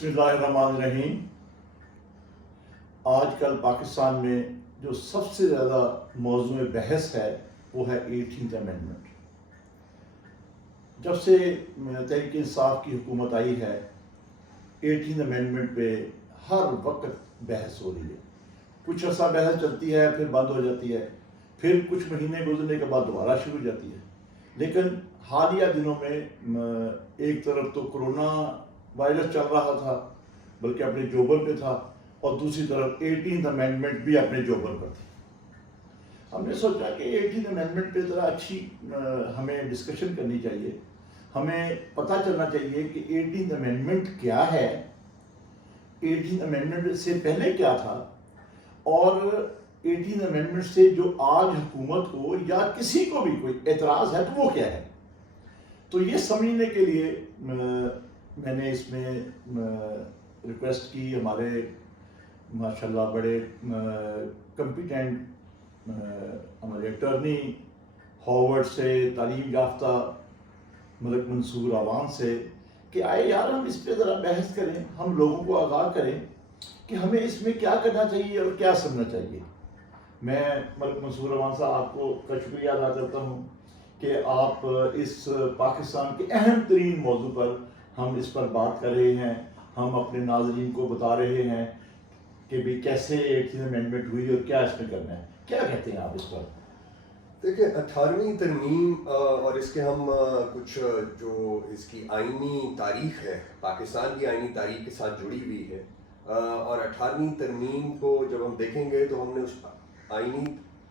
بسم اللہ الرحمن الرحیم. آج کل پاکستان میں جو سب سے زیادہ موضوع بحث ہے وہ ہے 18th امینڈمنٹ. جب سے تحریک انصاف کی حکومت آئی ہے 18th امینڈمنٹ پہ ہر وقت بحث ہو رہی ہے. کچھ عرصہ بحث چلتی ہے پھر بند ہو جاتی ہے، پھر کچھ مہینے گزرنے کے بعد دوبارہ شروع ہو جاتی ہے. لیکن حالیہ دنوں میں ایک طرف تو کرونا وائرس چل رہا تھا بلکہ اپنے جوبر پہ تھا، اور دوسری طرف 18th امینڈمنٹ بھی اپنے جوبر پر تھی. ہم نے سوچا کہ 18th امینڈمنٹ پہ ذرا اچھی ہمیں ڈسکشن کرنی چاہیے. ہمیں پتہ چلنا چاہیے کہ 18th امینڈمنٹ کیا ہے، 18th امینڈمنٹ سے پہلے کیا تھا، اور 18th امینڈمنٹ سے جو آج حکومت کو یا کسی کو بھی کوئی اعتراض ہے تو وہ کیا ہے. تو یہ سمجھنے کے لیے میں نے اس میں ریکویسٹ کی ہمارے ماشاءاللہ بڑے کمپیٹنٹ ہمارے اٹرنی ہارورڈ سے تعلیم یافتہ ملک منصور عوام سے کہ آئے یار ہم اس پہ ذرا بحث کریں، ہم لوگوں کو آگاہ کریں کہ ہمیں اس میں کیا کرنا چاہیے اور کیا سمجھنا چاہیے. میں ملک منصور عوام صاحب آپ کو کا شکریہ ادا کرتا ہوں کہ آپ اس پاکستان کے اہم ترین موضوع پر ہم اس پر بات کر رہے ہیں. ہم اپنے ناظرین کو بتا رہے ہیں کہ بھی کیسے 18th امینڈمنٹ ہوئی اور کیا اس میں کرنا ہے. کیا کہتے ہیں آپ اس پر؟ دیکھیں 18ویں ترمیم اور اس کے ہم کچھ جو اس کی آئینی تاریخ ہے، پاکستان کی آئینی تاریخ کے ساتھ جڑی ہوئی ہے، اور 18ویں ترمیم کو جب ہم دیکھیں گے تو ہم نے اس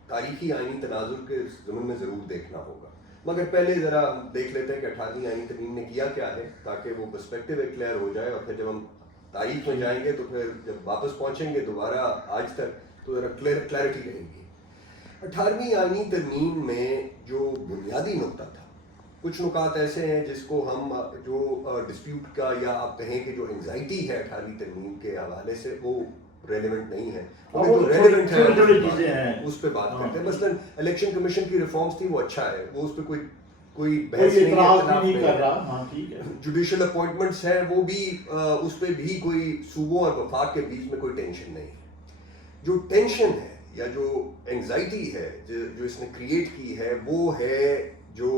تاریخی آئینی تناظر کے ضمن میں ضرور دیکھنا ہوگا. مگر پہلے ذرا ہم دیکھ لیتے ہیں کہ 18ویں آئینی ترمیم نے کیا کیا ہے، تاکہ وہ پرسپیکٹیو ایک کلیئر ہو جائے، اور پھر جب ہم تاریخ میں جائیں گے تو پھر جب واپس پہنچیں گے دوبارہ آج تک تو ذرا کلیئرٹی رہے گی. 18ویں آئینی ترمیم میں جو بنیادی نقطہ تھا، کچھ نکات ایسے ہیں جس کو ہم جو ڈسپیوٹ کا یا آپ کہیں کہ جو انگزائٹی ہے 18ویں ترمیم کے حوالے سے وہ ریلیونٹ نہیں ہے، جو ریلیونٹ ہے اس پہ بات کرتے ہیں. مثلاً الیکشن کمیشن کی ریفارمز تھی، وہ اچھا ہے، وہ اس پہ کوئی بحث نہیں کر رہا. جوڈیشل اپوائنٹمنٹس ہیں، وہ بھی اس پہ بھی کوئی صوبوں اور وفاق کے بیچ میں کوئی ٹینشن نہیں ہے. جو ٹینشن ہے یا جو انگزائٹی ہے جو اس نے کریٹ کی ہے، وہ ہے جو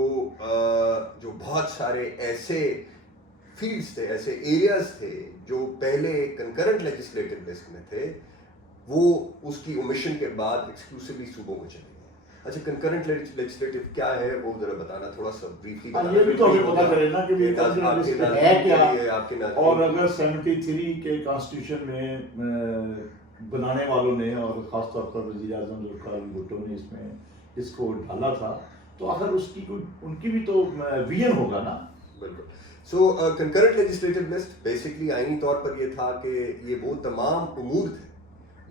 بہت سارے ایسے فیلڈز تھے، ایسے ایریاز تھے جو پہلے کنکرنٹ لیجسلیٹو لسٹ میں تھے، وہ اس کی اومیشن کے بعد ایکسکلوسیولی صوبوں کو چلے گئے. اچھا، کنکرنٹ لیجسلیٹو کیا ہے وہ ذرا بتانا تھوڑا سا بریفلی یہ بھی تو ہمیں پتہ کرے نا کہ یہ ہے کیا. اور اگر 73 کے کانسٹیٹیوشن میں بنانے والوں نے اور خاص طور پر وزیر اعظم ذوالفقار علی بھٹو نے اس کو ڈھالا تھا، تو آخر اس کی کوئی ان کی بھی تو ویژن ہوگا نا. بالکل. سو کنکرنٹ لیجسلیٹو لسٹ بیسکلی آئینی طور پر یہ تھا کہ یہ وہ تمام امور تھے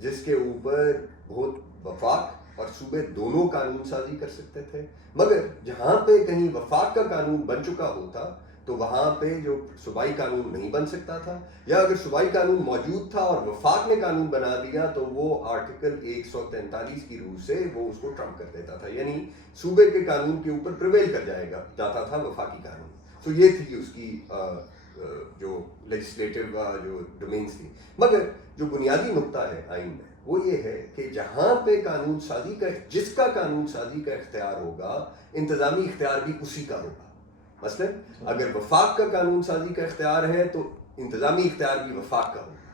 جس کے اوپر بہت وفاق اور صوبے دونوں قانون سازی کر سکتے تھے. مگر جہاں پہ کہیں وفاق کا قانون بن چکا ہوتا تو وہاں پہ جو صوبائی قانون نہیں بن سکتا تھا، یا اگر صوبائی قانون موجود تھا اور وفاق نے قانون بنا دیا تو وہ آرٹیکل 143 کی روح سے وہ اس کو ٹرمپ کر دیتا تھا، یعنی صوبے کے قانون کے اوپر پریویل کر جاتا تھا وفاقی قانون. سو یہ تھی اس کی جو لیجسلیٹو جو ڈومینس تھی. مگر جو بنیادی نقطہ ہے آئین میں وہ یہ ہے کہ جہاں پہ قانون سازی کا جس کا قانون سازی کا اختیار ہوگا، انتظامی اختیار بھی اسی کا ہوگا. مثلا اگر وفاق کا قانون سازی کا اختیار ہے تو انتظامی اختیار بھی وفاق کا ہوگا.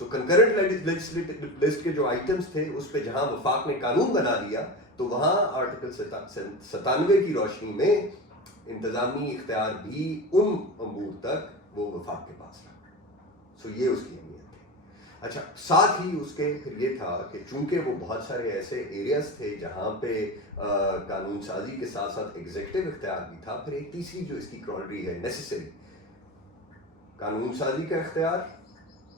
سو کنکرنٹ لیجسلیٹو لسٹ کے جو آئٹمس تھے اس پہ جہاں وفاق نے قانون بنا دیا تو وہاں آرٹیکل 97 کی روشنی میں انتظامی اختیار بھی ان امور تک وہ وفاق کے پاس رہا. سو یہ اس کی اہمیت تھی. اچھا، ساتھ ہی اس کے پھر یہ تھا کہ چونکہ وہ بہت سارے ایسے ایریاز تھے جہاں پہ قانون سازی کے ساتھ ساتھ ایگزیکٹو اختیار بھی تھا، پھر ایک تیسری جو اس کی کالری ہے نیسیسری، قانون سازی کا اختیار،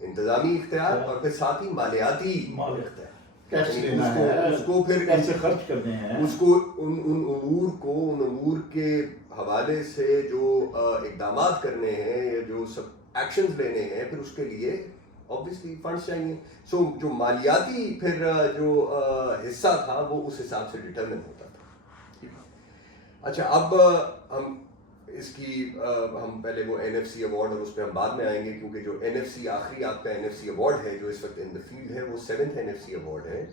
انتظامی اختیار، اور پھر ساتھ ہی مالیاتی اختیار. اس کو پھر کیسے خرچ کرنے ہیں، اس کو ان امور کے حوالے سے جو اقدامات کرنے ہیں یا جو سب ایکشنز لینے ہیں، پھر اس کے لیے obviously فنڈس چاہیے. سو جو مالیاتی پھر جو حصہ تھا وہ اس حساب سے ڈٹرمن ہوتا تھا. اچھا، اب ہم اس کی ہم پہلے وہ NFC ایوارڈ اور اس پہ ہم بعد میں آئیں گے، کیونکہ جو NFC آخری آپ کا NFC ایوارڈ ہے جو اس وقت ان دا فیلڈ ہے، وہ 7th NFC ایوارڈ ہے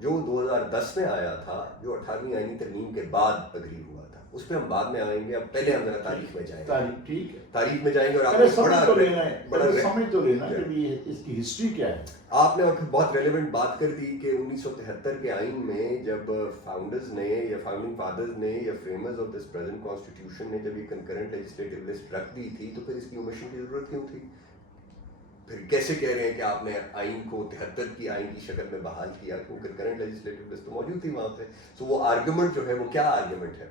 جو 2010 میں آیا تھا، جو 18ویں آئینی ترمیم کے بعد اگری ہوا تھا. اس پہ ہم بعد میں آئیں گے. اب پہلے ہم ذرا تاریخ میں جائیں گے. ٹھیک ہے، تاریخ میں جائیں گے اور آپ پہلے نے سمجھ تو لینا ہے، بڑا پہلے سمجھ تو لینا کہ یہ اس کی ہسٹری کیا ہے. آپ نے بہت ریلیونٹ بات کر دی کہ 1973 کے آئین میں جب فاؤنڈرز نے یا فاؤنڈنگ فادرز نے یا فریمرز آف دس پریزنٹ کانسٹیٹیوشن نے جب یہ کنکرنٹ لیجسلیٹو لسٹ رکھ دی تھی تو پھر اس کی اومیشن کی ضرورت کیوں تھی؟ پھر کیسے کہہ رہے ہیں کہ آپ نے آئین کو 73 کی آئین کی شکل میں بحال کیا؟ کیونکہ کنکرنٹ لیجسلیٹو لسٹ تو موجود تھی وہاں پہ. سو وہ آرگومنٹ جو ہے وہ کیا آرگومنٹ ہے؟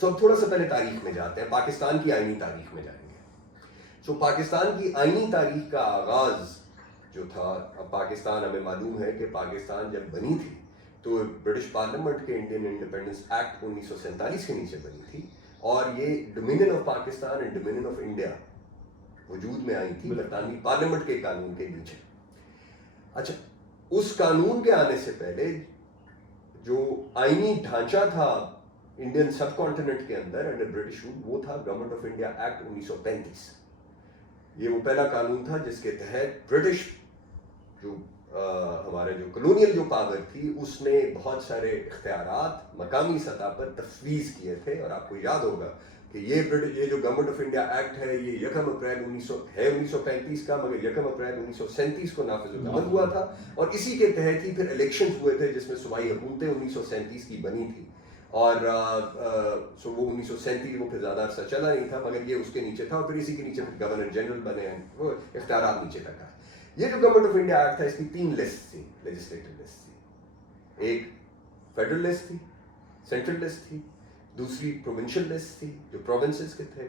سو اب تھوڑا سا پہلے تاریخ میں جاتے ہیں، پاکستان کی آئینی تاریخ میں جائیں گے. سو پاکستان کی آئینی تاریخ کا آغاز جو تھا، اب پاکستان ہمیں معلوم ہے کہ پاکستان جب بنی تھی تو برٹش پارلیمنٹ کے انڈین انڈیپینڈنس ایکٹ 1947 کے نیچے بنی تھی، اور یہ dominion of Pakistan and dominion of India وجود میں آئی تھی برطانوی پارلیمنٹ کے قانون کے نیچے. اچھا، اس قانون کے آنے سے پہلے جو آئینی ڈھانچہ تھا انڈین سب کانٹیننٹ کے اندر انڈر برٹش رول، وہ تھا گورنمنٹ آف انڈیا ایکٹ 1935. یہ وہ پہلا قانون تھا جس کے تحت برٹش جو ہمارے جو کلونیل جو پاور تھی اس نے بہت سارے اختیارات مقامی سطح پر تفویض کیے تھے. اور آپ کو یاد ہوگا کہ یہ جو گورنمنٹ آف انڈیا ایکٹ ہے یہ 1 اپریل 1935 کا، مگر 1 اپریل 1937 کو نافذ العمل ہوا تھا. اور اسی کے تحت ہی پھر الیکشنز ہوئے تھے جس میں صوبائی حکومتیں 1937 کی بنی تھی. اور سو وہ 1937 وہ پھر زیادہ عرصہ چلا نہیں تھا، مگر یہ اس کے نیچے تھا. اور پھر اسی کے نیچے پھر گورنر جنرل بنے ہیں، وہ اختیارات نیچے تک آئے. یہ جو گورنمنٹ آف انڈیا ایکٹ تھا اس کی 3 لسٹ تھی، لیجسلیٹو لسٹ تھی. ایک فیڈرل لسٹ تھی، سینٹرل لسٹ تھی، دوسری پروونشل لسٹ تھی جو پروونسز کے تھے،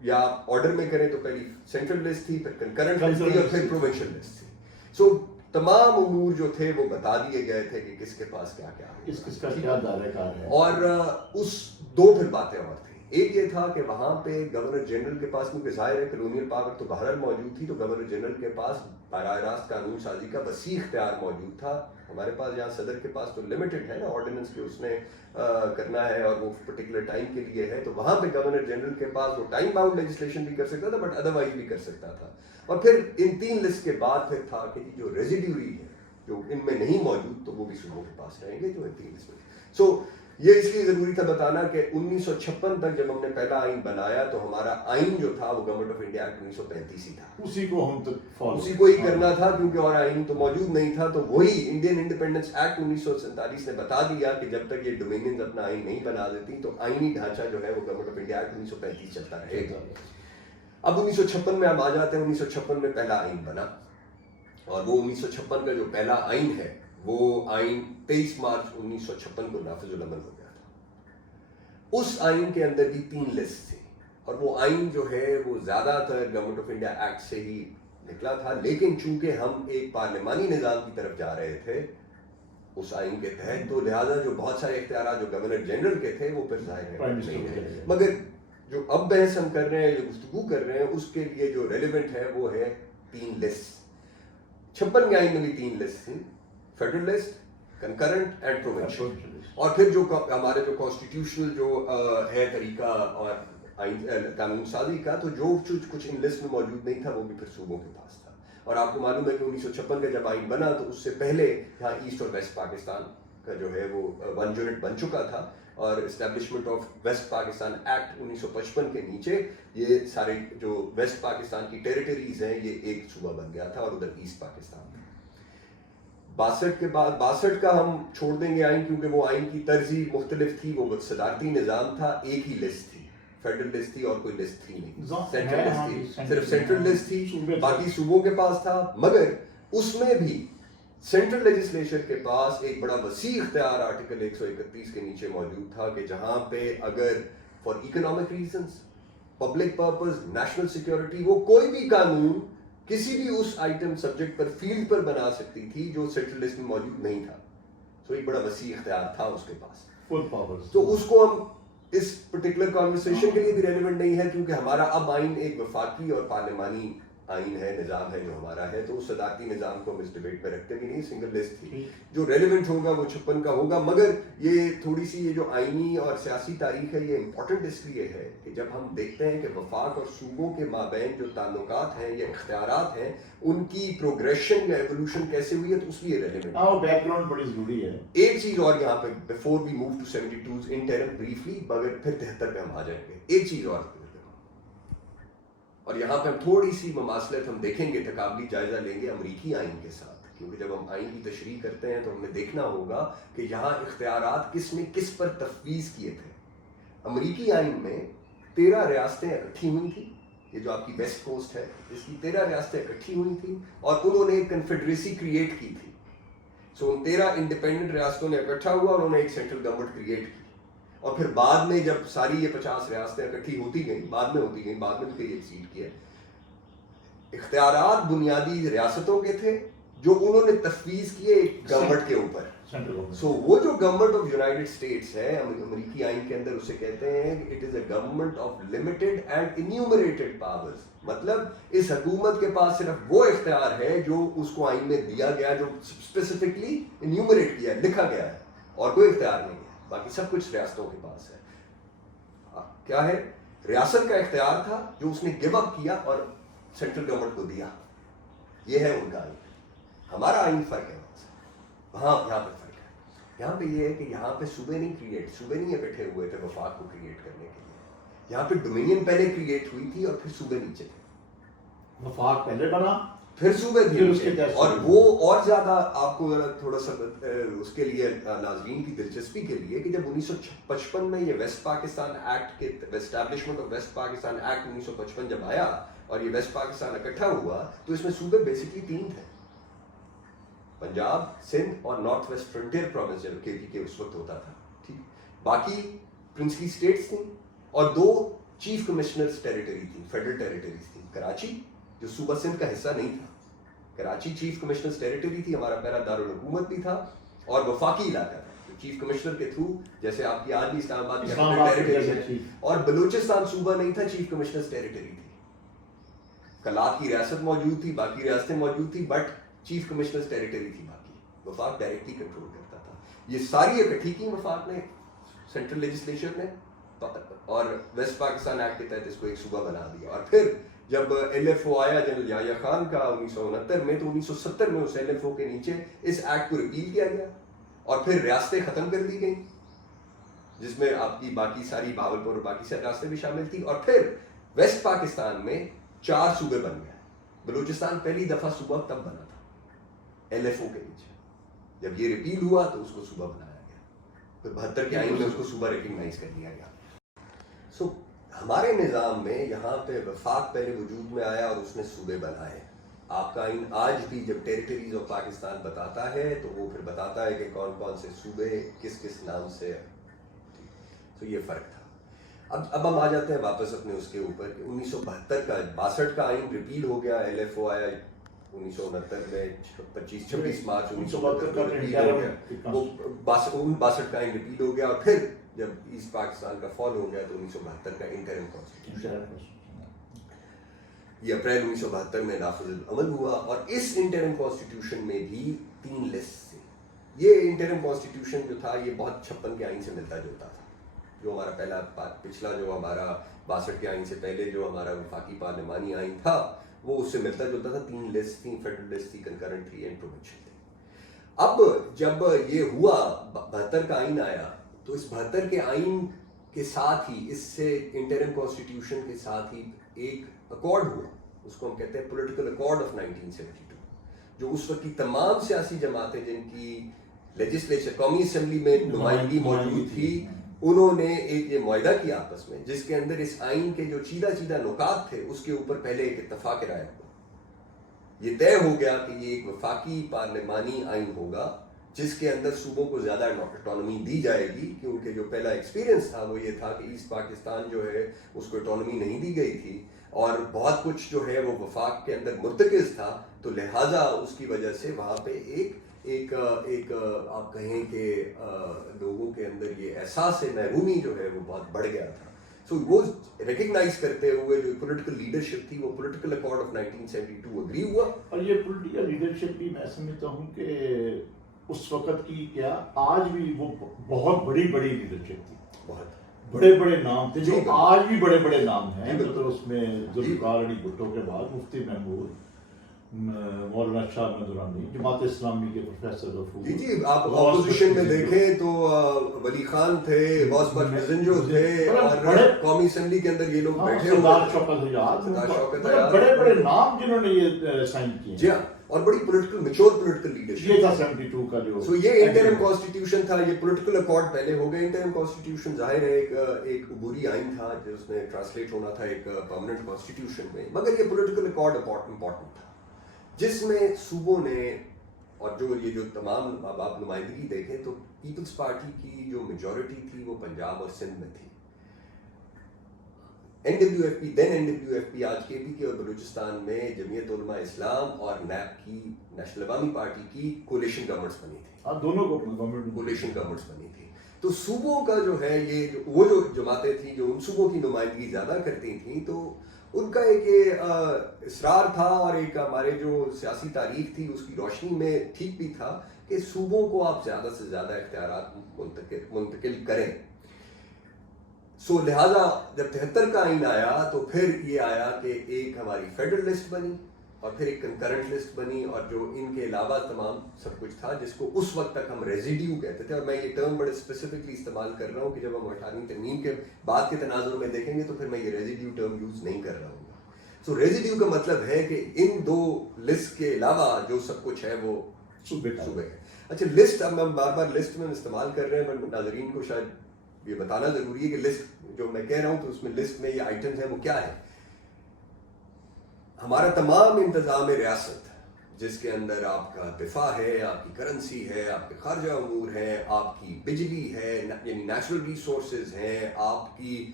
یا آرڈر میں کریں تو پہلی سینٹرل لسٹ تھی، پھر کنکرنٹ لسٹ تھی، اور پھر پروونشل لسٹ تھی. سو تمام امور جو تھے وہ بتا دیے گئے تھے کہ کس کے پاس کیا کیا ہے، کس کا کیا دائرہ کار ہے. اور اس 2 پھر باتیں اور تھیں. ایک یہ تھا کہ وہاں پہ گورنر جنرل کے پاس، کیونکہ ظاہر ہے کلونیل پاور تو بہرحال موجود تھی، تو گورنر جنرل کے پاس براہ راست قانون سازی کا وسیع اختیار موجود تھا. ہمارے پاس یہاں صدر کے پاس تو لمیٹڈ ہے نا، آرڈیننس جو اس نے کرنا ہے اور وہ پرٹیکولر ٹائم کے لیے ہے. تو وہاں پہ گورنر جنرل کے پاس وہ ٹائم باؤنڈ لیجسلیشن بھی کر سکتا تھا، بٹ ادروائز بھی کر سکتا تھا. اور پھر ان 3 لسٹ کے بعد پھر تھا کہ جو ریزیڈیوری ہے جو ان میں نہیں موجود تو وہ بھی صوبوں کے پاس رہیں گے جو ان 3 لسٹ میں. سو یہ اس لیے ضروری تھا بتانا کہ 1956 تک جب ہم نے پہلا آئین بنایا تو ہمارا آئین جو تھا وہ گورنمنٹ آف انڈیا ایکٹ 1935 ہی تھا. اسی کو ہم اسی کو ہی کرنا تھا، کیونکہ اور آئین تو موجود نہیں تھا. تو وہی انڈین انڈیپینڈنس ایکٹ 1947 نے بتا دیا کہ جب تک یہ ڈومینینز اپنا آئین نہیں بنا دیتی تو آئینی ڈھانچہ جو ہے وہ گورنمنٹ آف انڈیا ایکٹ 1935 چلتا رہے گا. اب 1956 میں ہم آ جاتے ہیں. 1956 میں پہلا آئین بنا، اور وہ 1956 کا جو پہلا آئین ہے وہ آئین 23 مارچ 1956 کو نافذ العمل ہو گیا تھا. اس آئین کے اندر بھی 3 لسٹ تھی، اور وہ آئین جو ہے وہ زیادہ تر گورنمنٹ آف انڈیا ایکٹ سے ہی نکلا تھا. لیکن چونکہ ہم ایک پارلیمانی نظام کی طرف جا رہے تھے اس آئین کے تحت، تو لہٰذا جو بہت سارے اختیارات جو گورنر جنرل کے تھے وہ پھر ظاہر نہیں ہے. مگر جو اب بحث ہم کر رہے ہیں، جو گفتگو کر رہے ہیں، اس کے لیے جو ریلیونٹ ہے وہ ہے 3 لسٹ. 56 کے آئین میں بھی 3 لسٹ تھیں، federal list, concurrent and provincial. اور پھر جو ہمارے جو کانسٹیٹیوشنل جو ہے طریقہ اور قانون سازی کا، تو جو کچھ ان لسٹ میں موجود نہیں تھا وہ بھی پھر صوبوں کے پاس تھا. اور آپ کو معلوم ہے کہ 1956 کا جب آئین بنا تو اس سے پہلے یہاں ایسٹ اور ویسٹ پاکستان کا جو ہے وہ 1 یونٹ بن چکا تھا. اور establishment of West Pakistan act 1955 کے نیچے یہ سارے جو ویسٹ پاکستان کی ٹیریٹریز ہیں یہ ایک صوبہ بن گیا تھا، اور ادھر ایسٹ پاکستان. 62 کے بعد 62 کا ہم چھوڑ دیں گے آئین، کیونکہ وہ آئین کی ترجیح مختلف تھی. وہ صدارتی نظام تھا، ایک ہی لسٹ تھی، فیڈرل لسٹ تھی اور کوئی لسٹ تھی نہیں، سینٹرل لسٹ تھی، صرف سینٹرل لسٹ تھی، باقی صوبوں کے پاس تھا. مگر اس میں بھی سینٹرل لیجسلیچر کے پاس ایک بڑا وسیع اختیار آرٹیکل 131 کے نیچے موجود تھا کہ جہاں پہ اگر for economic reasons, public purpose, national security, وہ کوئی بھی قانون کسی بھی اس آئٹم سبجیکٹ پر فیلڈ پر بنا سکتی تھی جو سینٹرل لسٹ میں موجود نہیں تھا. تو ایک بڑا وسیع اختیار تھا اس کے پاس. فل پاورز. تو اس کو ہم اس پرٹیکولر کانورسیشن کے لیے بھی ریلیونٹ نہیں ہے، کیونکہ ہمارا اب آئین ایک وفاقی اور پارلیمانی آئین ہے, نظام ہے جو ہمارا ہے, تو اس صدارتی نظام کو ہم اس ڈبیٹ میں رکھتے بھی نہیں. سنگل لسٹ تھی, جو ریلیونٹ ہوگا وہ 56 کا ہوگا. مگر یہ تھوڑی سی یہ جو آئینی اور سیاسی تاریخ ہے یہ امپورٹنٹ اس لیے ہے کہ جب ہم دیکھتے ہیں کہ وفاق اور صوبوں کے مابین جو تعلقات ہیں یا اختیارات ہیں ان کی پروگریشن یا ایوولوشن کیسے ہوئی ہے, تو اس لیے ریلیونٹ ہے. بیک گراؤنڈ بڑی ضروری ہے. ایک چیز اور یہاں پہ before we move to 72 interim briefly, مگر پھر 73 پہ ہم آ جائیں گے. ایک چیز اور یہاں پہ ہم تھوڑی سی مماثلت ہم دیکھیں گے, تقابلی جائزہ لیں گے امریکی آئین کے ساتھ, کیونکہ جب ہم آئین کی تشریح کرتے ہیں تو ہمیں دیکھنا ہوگا کہ یہاں اختیارات کس نے کس پر تفویض کیے تھے. امریکی آئین میں 13 ریاستیں اکٹھی ہوئی تھیں, یہ جو آپ کی ویسٹ کوسٹ ہے اس کی 13 ریاستیں اکٹھی ہوئی تھیں اور انہوں نے ایک کنفیڈریسی کریٹ کی تھی. سو ان 13 انڈیپینڈنٹ ریاستوں نے اکٹھا ہوا اور انہوں نے ایک سینٹرل گورنمنٹ کریٹ کی. اور پھر بعد میں جب ساری یہ 50 ریاستیں اکٹھی ہوتی گئیں, بعد میں بھی کئی ایکسیڈ کیا, اختیارات بنیادی ریاستوں کے تھے جو انہوں نے تفویض کیے ایک گورنمنٹ کے اوپر. سو وہ جو گورنمنٹ آف یونائٹڈ اسٹیٹس ہے امریکی آئین کے اندر اسے کہتے ہیں کہ it is a government of limited and enumerated powers. مطلب اس حکومت کے پاس صرف وہ اختیار ہے جو اس کو آئین میں دیا گیا, جو اسپیسیفکلی انیومریٹ کیا ہے, لکھا گیا ہے, اور کوئی اختیار نہیں ہے. باقی سب کچھ ریاستوں کے پاس ہے. کیا ہے, ریاست کا اختیار تھا جو اس نے گیو اپ کیا اور سینٹرل گورنمنٹ کو دیا. یہ ہے ان کا آئین. ہمارا آئین فرق ہے وہاں, یہاں پہ فرق ہے. یہاں پہ یہ ہے کہ یہاں پہ صوبے نہیں اکٹھے ہوئے تھے وفاق کو کریٹ کرنے کے لیے. یہاں پہ ڈومینین پہلے کریٹ ہوئی تھی اور پھر صوبے نیچے تھے. وفاق پہلے بنا پھر صوبے تھے, اور وہ اور زیادہ آپ کو تھوڑا سا اس کے لیے ناظرین کی دلچسپی کے لیے کہ جب 1955 میں یہ ویسٹ پاکستان ایکٹ کے establishment of West Pakistan act 1955 جب آیا اور یہ ویسٹ پاکستان اکٹھا ہوا تو اس میں صوبے بیسکلی 3 تھے, پنجاب, سندھ اور نارتھ ویسٹ فرنٹیئر پروونس جب کے پی کے اس وقت ہوتا تھا. ٹھیک, باقی پرنسلی اسٹیٹس تھیں اور 2 چیف کمشنرز ٹیریٹری تھیں, فیڈرل ٹیریٹریز تھیں. کراچی جو صوبہ سندھ کا حصہ نہیں تھا, کراچی چیف کمشنرز ٹیریٹری تھی, ہمارا پہلا دارالحکومت بھی تھا, اور وفاقی علاقہ تھا جو چیف کمشنر کے تھرو, جیسے آپ کی آج بھی اسلام آباد ٹیریٹری ہے, اور بلوچستان صوبہ نہیں تھا, چیف کمشنرز ٹیریٹری تھی. کلات کی ریاست موجود تھی, باقی ریاستیں موجود تھی, بٹ چیف کمشنرز ٹیریٹری تھی. باقی وفاق ڈائریکٹلی کنٹرول کرتا تھا. یہ ساری اکٹھی کی وفاق نے, سینٹرل لیجسلیچر نے, اور ویسٹ پاکستان ایکٹ کے تحت اس کو ایک صوبہ بنا دیا. اور پھر جب ایل ایف او آیا جنرل یحییٰ خان کا 1969 میں, تو 1970 میں اس ایل ایف او کے نیچے اس ایکٹ کو ریپیل کیا گیا اور پھر ریاستیں ختم کر دی گئیں, جس میں آپ کی باقی ساری بھاولپور اور باقی ساری ریاستیں بھی شامل تھیں. اور پھر ویسٹ پاکستان میں 4 صوبے بن گئے. بلوچستان پہلی دفعہ صوبہ تب بنا تھا ایل ایف او کے نیچے. جب یہ ریپیل ہوا تو اس کو صوبہ بنایا گیا, پھر 72 کے آئین میں اس کو صوبہ ریکگنائز کر دیا گیا. سو ہمارے نظام میں یہاں پہ وفاق پہلے وجود میں آیا اور اس نے صوبے بنائے. آپ کا آئین آج بھی جب ٹیریٹریز آف پاکستان بتاتا ہے تو وہ پھر بتاتا ہے کہ کون کون سے صوبے کس کس نام سے. تو یہ فرق تھا. اب ہم آ جاتے ہیں واپس اپنے اس کے اوپر کہ 1972 کا 62 کا آئین ریپیل ہو گیا, ایل ایف او آیا 1969 میں 26 مارچ 1972 کا ریپیل ہو گیا, وہ 62 کا آئین ریپیل ہو گیا. اور پھر جب ایسٹ پاکستان کا فال ہو گیا تو 1972 کا انٹرم کانسٹیٹیوشن یہ اپریل 1972 میں نافذ عمل ہوا. اور اس انٹرم کانسٹیٹیوشن میں بھی 3 لسٹ تھیں. یہ انٹرم کانسٹیٹیوشن جو تھا یہ بہت 56 کے آئین سے ملتا جلتا تھا. جو ہمارا پچھلا جو ہمارا 62 کے آئین سے پہلے جو ہمارا وفاقی پارلیمانی آئین تھا وہ اس سے ملتا جلتا تھا. 3 لسٹ تھیں, فیڈرل لسٹ تھی, کنکرنٹ تھی, اینڈ پروونشل تھی. اب جب یہ ہوا 72 کا آئین آیا تو اس 72 کے آئین کے ساتھ ہی اس سے انٹرم کانسٹیٹیوشن کے ساتھ ہی ایک اکارڈ ہوا, اس کو ہم کہتے ہیں پولیٹیکل اکارڈ آف 1972, جو اس وقت کی تمام سیاسی جماعتیں جن کی لیجسلیچر قومی اسمبلی میں نمائندگی موجود تھی, انہوں نے ایک یہ معاہدہ کیا آپس میں جس کے اندر اس آئین کے جو چیدہ نکات تھے اس کے اوپر پہلے ایک اتفاق رائے ہوا. یہ طے ہو گیا کہ یہ ایک وفاقی پارلیمانی آئین ہوگا جس کے اندر صوبوں کو زیادہ اٹانومی دی جائے گی, کیونکہ جو پہلا ایکسپیرینس تھا وہ یہ تھا کہ ایسٹ پاکستان جو ہے اس کو اٹانومی نہیں دی گئی تھی اور بہت کچھ جو ہے وہ وفاق کے اندر مرتکز تھا. تو لہٰذا اس کی وجہ سے وہاں پہ ایک آپ کہیں کہ لوگوں کے اندر یہ احساس محرومی جو ہے وہ بہت بڑھ گیا تھا. سو وہ ریکگنائز کرتے ہوئے جو پولیٹیکل لیڈرشپ تھی وہ پولیٹیکل اکارڈ آف 1972 اگری ہوا. اور یہ پولیٹیکل لیڈرشپ بھی میں سمجھتا ہوں کہ اس وقت کی کیا آج بھی وہ بہت بڑی بڑی لیڈرشپ تھی, بہت بڑے بڑے نام تھے جو آج بھی بڑے بڑے نام ہیں. جی مطلب اس میں ذوالفقار علی بھٹو کے بعد مفتی محمود, مولانا شاہ مدورانی, جماعت اسلامی کے پروفیسر غفور. جی جی آپ اپوزیشن میں دیکھیں تو ولی خان تھے, غوث بخش مزنجو تھے, اور قومی اسمبلی کے اندر یہ لوگ بیٹھے ہوئے, سردار شوکت حجاز, بڑے بڑے نام جنہوں نے یہ سائن کیے. جی ہاں, اور بڑی پولیٹیکل میچور پولیٹیکل لیڈرشپ. یہ تھا 72 کا جو سو یہ انٹرم کانسٹیٹیوشن تھا, یہ پولیٹیکل اکارڈ پہلے ہو گئے. انٹرم کانسٹیٹیوشن ظاہر ہے ایک عبوری آئین تھا جس میں ٹرانسلیٹ ہونا تھا ایک پرماننٹ کانسٹیٹیوشن میں, مگر یہ پولیٹیکل اکارڈ امپورٹنٹ تھا جس میں صوبوں نے, اور جو یہ تمام اب آپ نمائندگی دیکھیں تو پیپلز پارٹی کی جو میجورٹی تھی وہ پنجاب اور سندھ میں تھی. NWFP دین NWFP آج KP کے اور بلوچستان میں جمعیت علماء اسلام اور نیب کی نیشنل عوامی پارٹی کی کولیشن گورنمنٹس بنی تھی. دونوں گورنمنٹ کولیشن گورنمنٹس بنی تھی. تو صوبوں کا جو ہے یہ وہ جو جماعتیں تھیں جو ان صوبوں کی نمائندگی زیادہ کرتی تھیں, تو ان کا ایک یہ اصرار تھا اور ایک ہمارے جو سیاسی تاریخ تھی اس کی روشنی میں ٹھیک بھی تھا کہ صوبوں کو آپ زیادہ سے زیادہ اختیارات منتقل کریں. سو لہٰذا جب 73 کا آئین آیا تو پھر یہ آیا کہ ایک ہماری فیڈرل لسٹ بنی اور پھر ایک کنکرنٹ لسٹ بنی, اور جو ان کے علاوہ تمام سب کچھ تھا جس کو اس وقت تک ہم ریزیڈیو کہتے تھے. اور میں یہ ٹرم بڑے اسپیسیفکلی استعمال کر رہا ہوں کہ جب ہم 18ویں ترمیم کے بعد کے تناظر میں دیکھیں گے تو پھر میں یہ ریزیڈیو ٹرم یوز نہیں کر رہا ہوں. سو ریزیڈیو کا مطلب ہے کہ ان دو لسٹ کے علاوہ جو سب کچھ ہے وہ صوبے ہے. اچھا لسٹ, اب ہم بار بار لسٹ میں استعمال کر رہے ہیں, ناظرین کو شاید یہ بتانا ضروری ہے کہ لسٹ جو میں کہہ رہا ہوں تو اس میں لسٹ میں یہ آئٹمز ہیں وہ کیا ہے. ہمارا تمام انتظام ریاست جس کے اندر آپ کا دفاع ہے, آپ کی کرنسی ہے, آپ کے خارجہ امور ہیں, آپ کی بجلی ہے یعنی نیچرل ریسورسز ہیں, آپ کی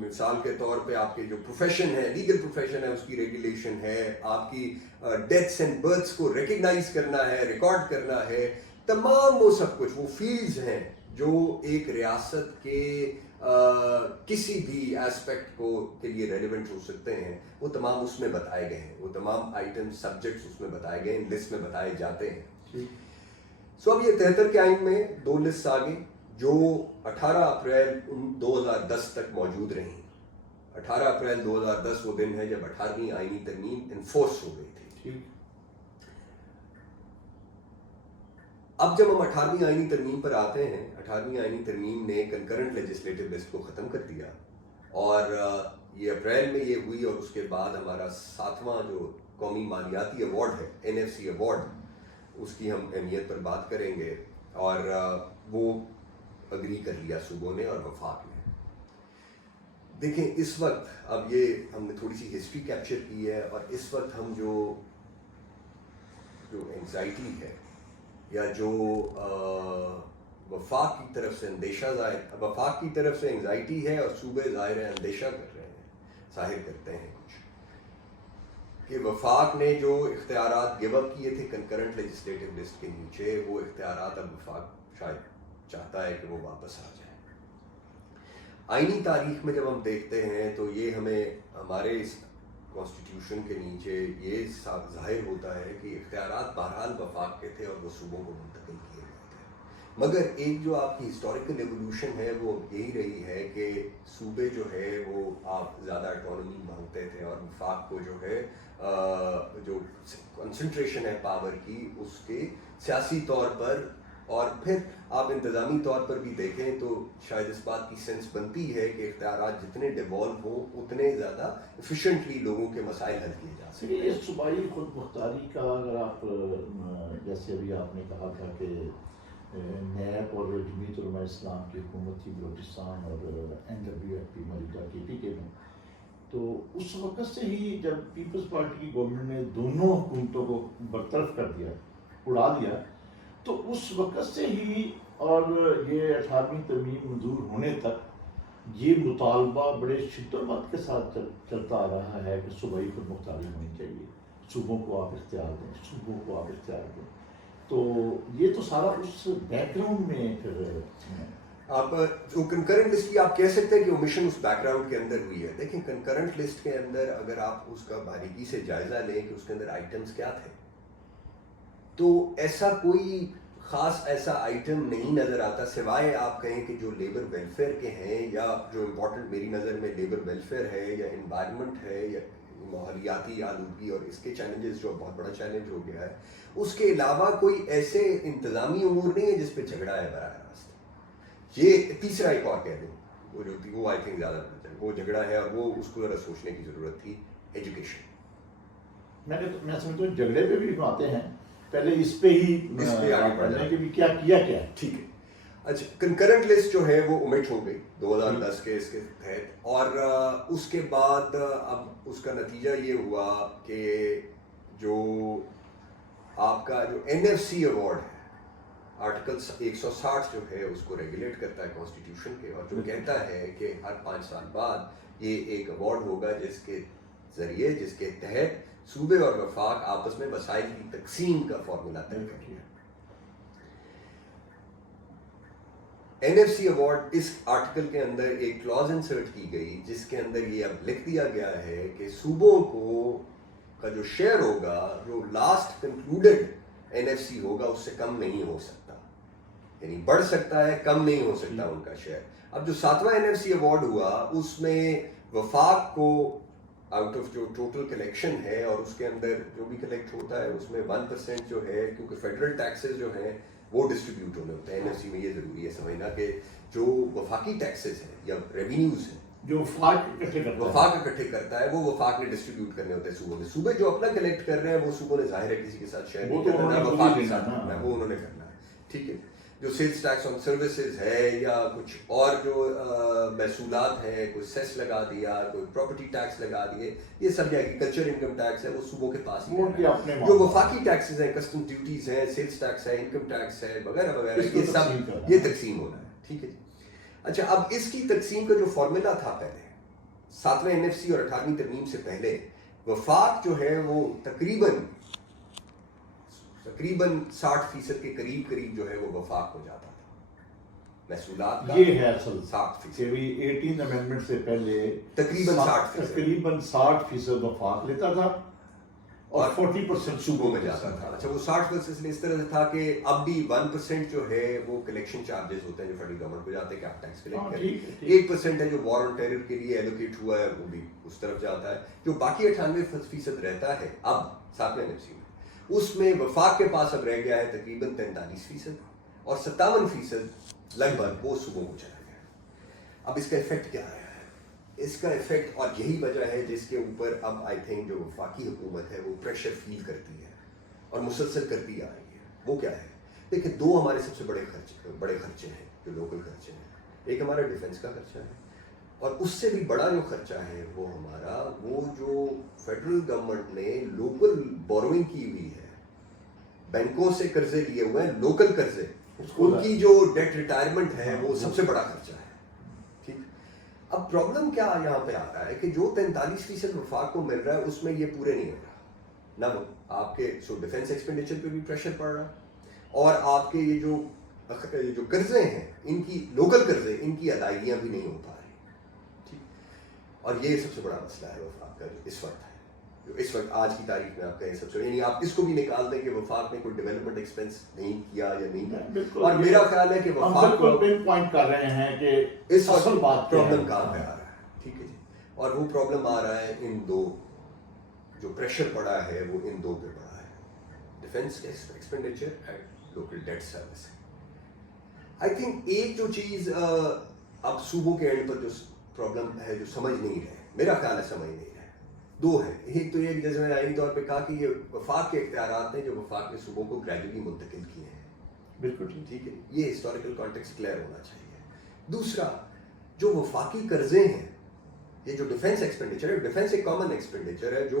مثال کے طور پہ آپ کے جو پروفیشن ہے, لیگل پروفیشن ہے اس کی ریگولیشن ہے, آپ کی ڈیتھس اینڈ برتھس کو ریکگنائز کرنا ہے, ریکارڈ کرنا ہے, تمام وہ سب کچھ وہ فیلڈز ہیں جو ایک ریاست کے کسی بھی ایسپیکٹ کو کے لیے ریلیونٹ ہو سکتے ہیں, وہ تمام اس میں بتائے گئے ہیں. وہ تمام آئٹم سبجیکٹس اس میں بتائے گئے ہیں, لسٹ میں بتائے جاتے ہیں. سو اب یہ 73 کے آئین میں دو لسٹ آ گئی جو 18 اپریل 2010 تک موجود رہیں. 18 اپریل 2010 وہ دن ہے جب 18ویں آئینی ترمیم انفورس ہو گئی تھی. اب جب ہم 18ویں آئینی ترمیم پر آتے ہیں, 18ویں آئینی ترمیم نے کنکرنٹ لیجسلیٹو لسٹ کو ختم کر دیا, اور یہ اپریل میں یہ ہوئی, اور اس کے بعد ہمارا 7واں جو قومی مالیاتی ایوارڈ ہے NFC ایوارڈ, اس کی ہم اہمیت پر بات کریں گے, اور وہ اگری کر لیا صوبوں نے اور وفاق نے. دیکھیں اس وقت اب یہ ہم نے تھوڑی سی ہسٹری کیپچر کی ہے, اور اس وقت ہم جو انگزائٹی ہے یا جو وفاق کی طرف سے اندیشہ وفاق کی طرف سے انگزائٹی ہے, اور صوبے ظاہر ہے اندیشہ کر رہے ہیں, ظاہر کرتے ہیں کچھ کہ وفاق نے جو اختیارات گیو اپ کیے تھے کنکرنٹ لیجسلیٹو لسٹ کے نیچے, وہ اختیارات اب وفاق شاید چاہتا ہے کہ وہ واپس آ جائیں. آئینی تاریخ میں جب ہم دیکھتے ہیں تو یہ ہمیں ہمارے اس کانسٹیٹیوشن کے نیچے یہ ظاہر ہوتا ہے کہ اختیارات بہرحال وفاق کے تھے اور وہ صوبوں کو منتقل کیے گئے تھے, مگر ایک جو آپ کی ہسٹوریکل ایولیوشن ہے وہ یہی رہی ہے کہ صوبے جو ہے وہ آپ زیادہ اٹانومی مانگتے تھے, اور وفاق کو جو ہے جو کنسنٹریشن ہے پاور کی اس کے سیاسی طور پر, اور پھر آپ انتظامی طور پر بھی دیکھیں تو شاید اس بات کی سینس بنتی ہے کہ اختیارات جتنے ڈیوالو ہوں اتنے زیادہ ایفیشینٹلی لوگوں کے مسائل حل کیے جا سکیں. یہ صوبائی خود مختاری کا اگر آپ جیسے ابھی آپ نے کہا تھا کہ نیب اور جمعیت علماء اسلام کی حکومت تھی بلوچستان اور NWFP موجودہ KP کے میں, تو اس وقت سے ہی جب پیپلز پارٹی کی گورنمنٹ نے دونوں حکومتوں کو برطرف کر دیا, اڑا دیا, تو اس وقت سے ہی اور یہ 18ویں ترمیم منظور ہونے تک یہ مطالبہ بڑے شدت کے ساتھ چلتا آ رہا ہے کہ صوبائی خود مختاری ہونی چاہیے, صوبوں کو آپ اختیار دیں, صوبوں کو آپ اختیار دیں. تو یہ تو سارا اس بیک گراؤنڈ میں پھر آپ جو کنکرنٹ لسٹ کی آپ کہہ سکتے ہیں کہ اومیشن اس بیک گراؤنڈ کے اندر ہوئی ہے. دیکھیں کنکرنٹ لسٹ کے اندر اگر آپ اس کا باریکی سے جائزہ لیں کہ اس کے اندر آئٹمس کیا تھے, تو ایسا کوئی خاص ایسا آئٹم نہیں نظر آتا سوائے آپ کہیں کہ جو لیبر ویلفیئر کے ہیں, یا جو امپورٹنٹ میری نظر میں لیبر ویلفیئر ہے یا انوائرمنٹ ہے یا ماحولیاتی آلودگی اور اس کے چیلنجز جو بہت بڑا چیلنج ہو گیا ہے. اس کے علاوہ کوئی ایسے انتظامی امور نہیں ہے جس پہ جھگڑا ہے براہ راست. یہ تیسرا ایک اور کہہ دوں وہ جو تھی وہ آئی تھنک زیادہ وہ جھگڑا ہے اور وہ اس کو ذرا سوچنے کی ضرورت تھی. ایجوکیشن میں سمجھتا ہوں جھگڑے پہ بھی آتے ہیں, پہلے اس پہ ہی آگے بڑھنا کہ کیا کیا ہے. ٹھیک ہے. اچھا کنکرنٹ لسٹ جو ہے وہ اومٹ ہو گئی 2010 کے اس کے تحت, اور اس کے بعد اب اس کا نتیجہ یہ ہوا کہ جو آپ کا جو NFC ایوارڈ ہے, آرٹیکل 160 جو ہے اس کو ریگولیٹ کرتا ہے کانسٹیٹیوشن کے, اور جو کہتا ہے کہ ہر 5 سال بعد یہ ایک ایوارڈ ہوگا جس کے ذریعے جس کے تحت صوبے اور وفاق آپس میں وسائل کی تقسیم کا فارمولا طے کریں. NFC ایوارڈ اس آرٹیکل کے اندر ایک کلاز انسرٹ کی گئی جس کے اندر یہ اب لکھ دیا گیا ہے کہ صوبوں کو کا جو شیئر ہوگا جو لاسٹ کنکلوڈڈ NFC ہوگا اس سے کم نہیں ہو سکتا, یعنی بڑھ سکتا ہے کم نہیں ہو سکتا ان کا شیئر. اب جو 7واں NFC ایوارڈ ہوا اس میں وفاق کو آؤٹ آف جو ٹوٹل کلیکشن ہے اور اس کے اندر جو بھی کلیکٹ ہوتا ہے اس میں 1% جو ہے, کیونکہ فیڈرل ٹیکسز جو ہیں وہ ڈسٹریبیوٹ ہونے ہوتے ہیں. NFC میں یہ ضروری ہے سمجھنا کہ جو وفاقی ٹیکسز ہیں یا ریونیوز ہیں جو وفاق اکٹھے کرتا ہے وہ وفاق نے ڈسٹریبیوٹ کرنے ہوتے ہیں صوبوں میں. صوبے جو اپنا کلیکٹ کر رہے ہیں وہ صوبوں نے ظاہر ہے کسی کے ساتھ شیئر نہیں کرنا, وفاق کے ساتھ کرنا ہے, وہ انہوں نے کرنا ہے. ٹھیک ہے. جو سیلز ٹیکس آن سروسز ہے یا کچھ اور جو محصولات ہیں, کوئی سیس لگا دیا, کوئی پراپرٹی ٹیکس لگا دیے, یہ سب ایگریکلچر انکم ٹیکس ہے وہ صوبوں کے پاس ہی ہے. جو وفاقی ٹیکسز ہیں, کسٹم ڈیوٹیز ہیں, سیلز ٹیکس ہے, انکم ٹیکس ہے وغیرہ وغیرہ, یہ سب یہ تقسیم ہونا ہے. ٹھیک ہے جی. اچھا اب اس کی تقسیم کا جو فارمولا تھا پہلے 7ویں NFC اور 18ویں ترمیم سے پہلے, وفاق جو ہے وہ تقریباً 60% کے قریب جو ہے وہ وفاق ہو جاتا تھا محصولات کا. یہ ہے اصل 60% کہ 18 امینڈمنٹ سے پہلے تقریباً 60% وفاق لیتا تھا اور 40% صوبوں میں جاتا تھا. اچھا وہ 60% اس طرح سے تھا کہ اب بھی 1% جو ہے وہ کلیکشن چارجز ہوتے ہیں جو فیڈرل گورنمنٹ کو جاتے ہیں کہ آپ ٹیکس کلیکٹ کریں. 1% ہے جو وار آن ٹیرر کے لیے ایلوکیٹ ہوا ہے وہ بھی اس طرف جاتا ہے. جو باقی 98% رہتا ہے اب 7ویں NFC میں, اس میں وفاق کے پاس اب رہ گیا ہے تقریباً 43% اور 57% لگ بھگ وہ صوبوں کو چلا گیا. اب اس کا افیکٹ کیا آیا ہے؟ اس کا افیکٹ, اور یہی وجہ ہے جس کے اوپر اب آئی تھنک جو وفاقی حکومت ہے وہ پریشر فیل کرتی ہے اور مسلسل کرتی آ رہی ہے, وہ کیا ہے؟ دیکھیں 2 ہمارے سب سے بڑے خرچے ہیں جو لوکل خرچے ہیں. ایک ہمارا ڈیفنس کا خرچہ ہے, اور اس سے بھی بڑا جو خرچہ ہے وہ ہمارا وہ جو فیڈرل گورنمنٹ نے لوکل بوروئنگ کی ہوئی ہے, بینکوں سے قرضے لیے ہوئے ہیں, لوکل قرضے, ان کی جو ڈیٹ ریٹائرمنٹ ہے وہ سب سے بڑا خرچہ ہے. ٹھیک. اب پرابلم کیا یہاں پہ آ رہا ہے کہ جو 43% وفاق کو مل رہا ہے اس میں یہ پورے نہیں ہو رہا. نہ آپ کے ڈیفینس ایکسپینڈیچر پہ بھی پریشر پڑ رہا ہے, اور آپ کے یہ جو قرضے ہیں ان کی لوکل قرضے ان کی ادائیگیاں بھی نہیں ہو پا رہی. ٹھیک. اور یہ سب سے بڑا مسئلہ ہے وفاق کا جو اس وقت ہے, جو اس وقت آج کی تاریخ میں آپ کہیں سب سے, یعنی آپ اس کو بھی نکال دیں کہ وفاق نے کوئی ڈیولپمنٹ ایکسپینس نہیں کیا یا نہیں کیا. اور میرا خیال ہے کہ وفاق کو پن پوائنٹ کر رہے ہیں کہ اس اصل بات پرابلم کہاں پہ آ رہا ہے. ٹھیک ہے جی. اور وہ پرابلم آ رہا ہے ان 2 جو پریشر پڑا ہے وہ ان 2 پہ پڑا ہے, defence expenditure and local debt service. I think ایک جو چیز اب صوبوں کے اینڈ پر جو پرابلم ہے جو سمجھ نہیں رہے, میرا خیال ہے سمجھ نہیں رہے, 2 ہیں. ایک تو یہ جیسے میں نے آئینی طور پہ کہا کہ یہ وفاق کے اختیارات ہیں جو وفاق نے صوبوں کو گریجولی منتقل کیے ہیں. بالکل ٹھیک ہے, یہ ہسٹوریکل کانٹیکسٹ کلیئر ہونا چاہیے. دوسرا جو وفاقی قرضے ہیں, یہ جو ڈیفینس ایکسپینڈیچر ہے, ڈیفینس ایک کامن ایکسپینڈیچر ہے جو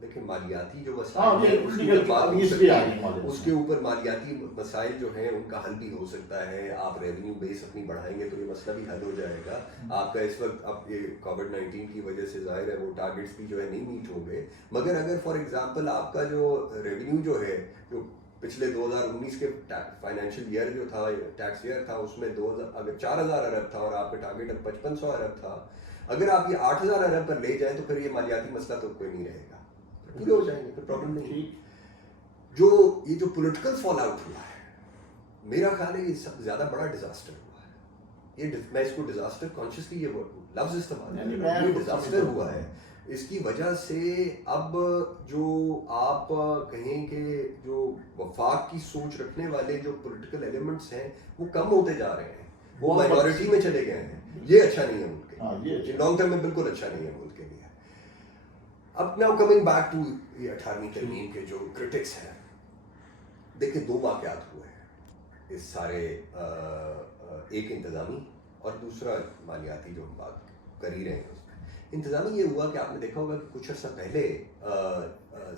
دیکھیں مالیاتی جو ہاں مسائل یہ پولیٹیکل اس پہ آ رہی ہے، اس کے اوپر مالیاتی مسائل جو ہیں ان کا حل بھی ہو سکتا ہے. آپ ریونیو بیس اپنی بڑھائیں گے تو یہ مسئلہ بھی حل ہو جائے گا. آپ کا اس وقت اب یہ کووڈ-19 کی وجہ سے ظاہر ہے وہ ٹارگیٹس بھی جو ہے نہیں میٹ ہوں گے, مگر اگر فار ایگزامپل آپ کا جو ریونیو جو ہے جو پچھلے 2019 کے فائنینشیل ایئر جو تھا ٹیکس ایئر تھا اس میں اگر 4,000 ارب تھا اور آپ کا ٹارگیٹ اب 5,500 ارب تھا, اگر آپ یہ 8,000 ارب پر لے جائیں تو پھر یہ مالیاتی مسئلہ تو کوئی نہیں رہے گا, پورے ہو جائیں گے, پھر پرابلم نہیں. یہ جو پولیٹیکل فال آؤٹ ہوا ہے میرا خیال ہے یہ سب زیادہ بڑا ڈیزاسٹر ہوا ہے. یہ میں اس کو ڈیزاسٹر کانشیسلی یہ لفظ استعمال کر رہا ہوں, یہ ڈیزاسٹر ہوا ہے. اس کی وجہ سے اب جو آپ کہیں کہ جو وفاق کی سوچ رکھنے والے جو پولیٹیکل ایلیمنٹس ہیں وہ کم ہوتے جا رہے ہیں, وہ مائنورٹی میں چلے گئے ہیں. یہ اچھا نہیں ہے ملک کے لیے, لانگ ٹرم میں بالکل اچھا نہیں ہے ملک کے لیے. اب ناؤ کمنگ بیک ٹو یہ 18ویں ترمیم کے جو کرٹکس ہیں, دیکھیں دو واقعات ہوئے ہیں اس سارے, ایک انتظامی اور دوسرا مالیاتی جو ہم بات کر ہی رہے ہیں. انتظامی یہ ہوا کہ آپ نے دیکھا ہوگا کہ کچھ عرصہ پہلے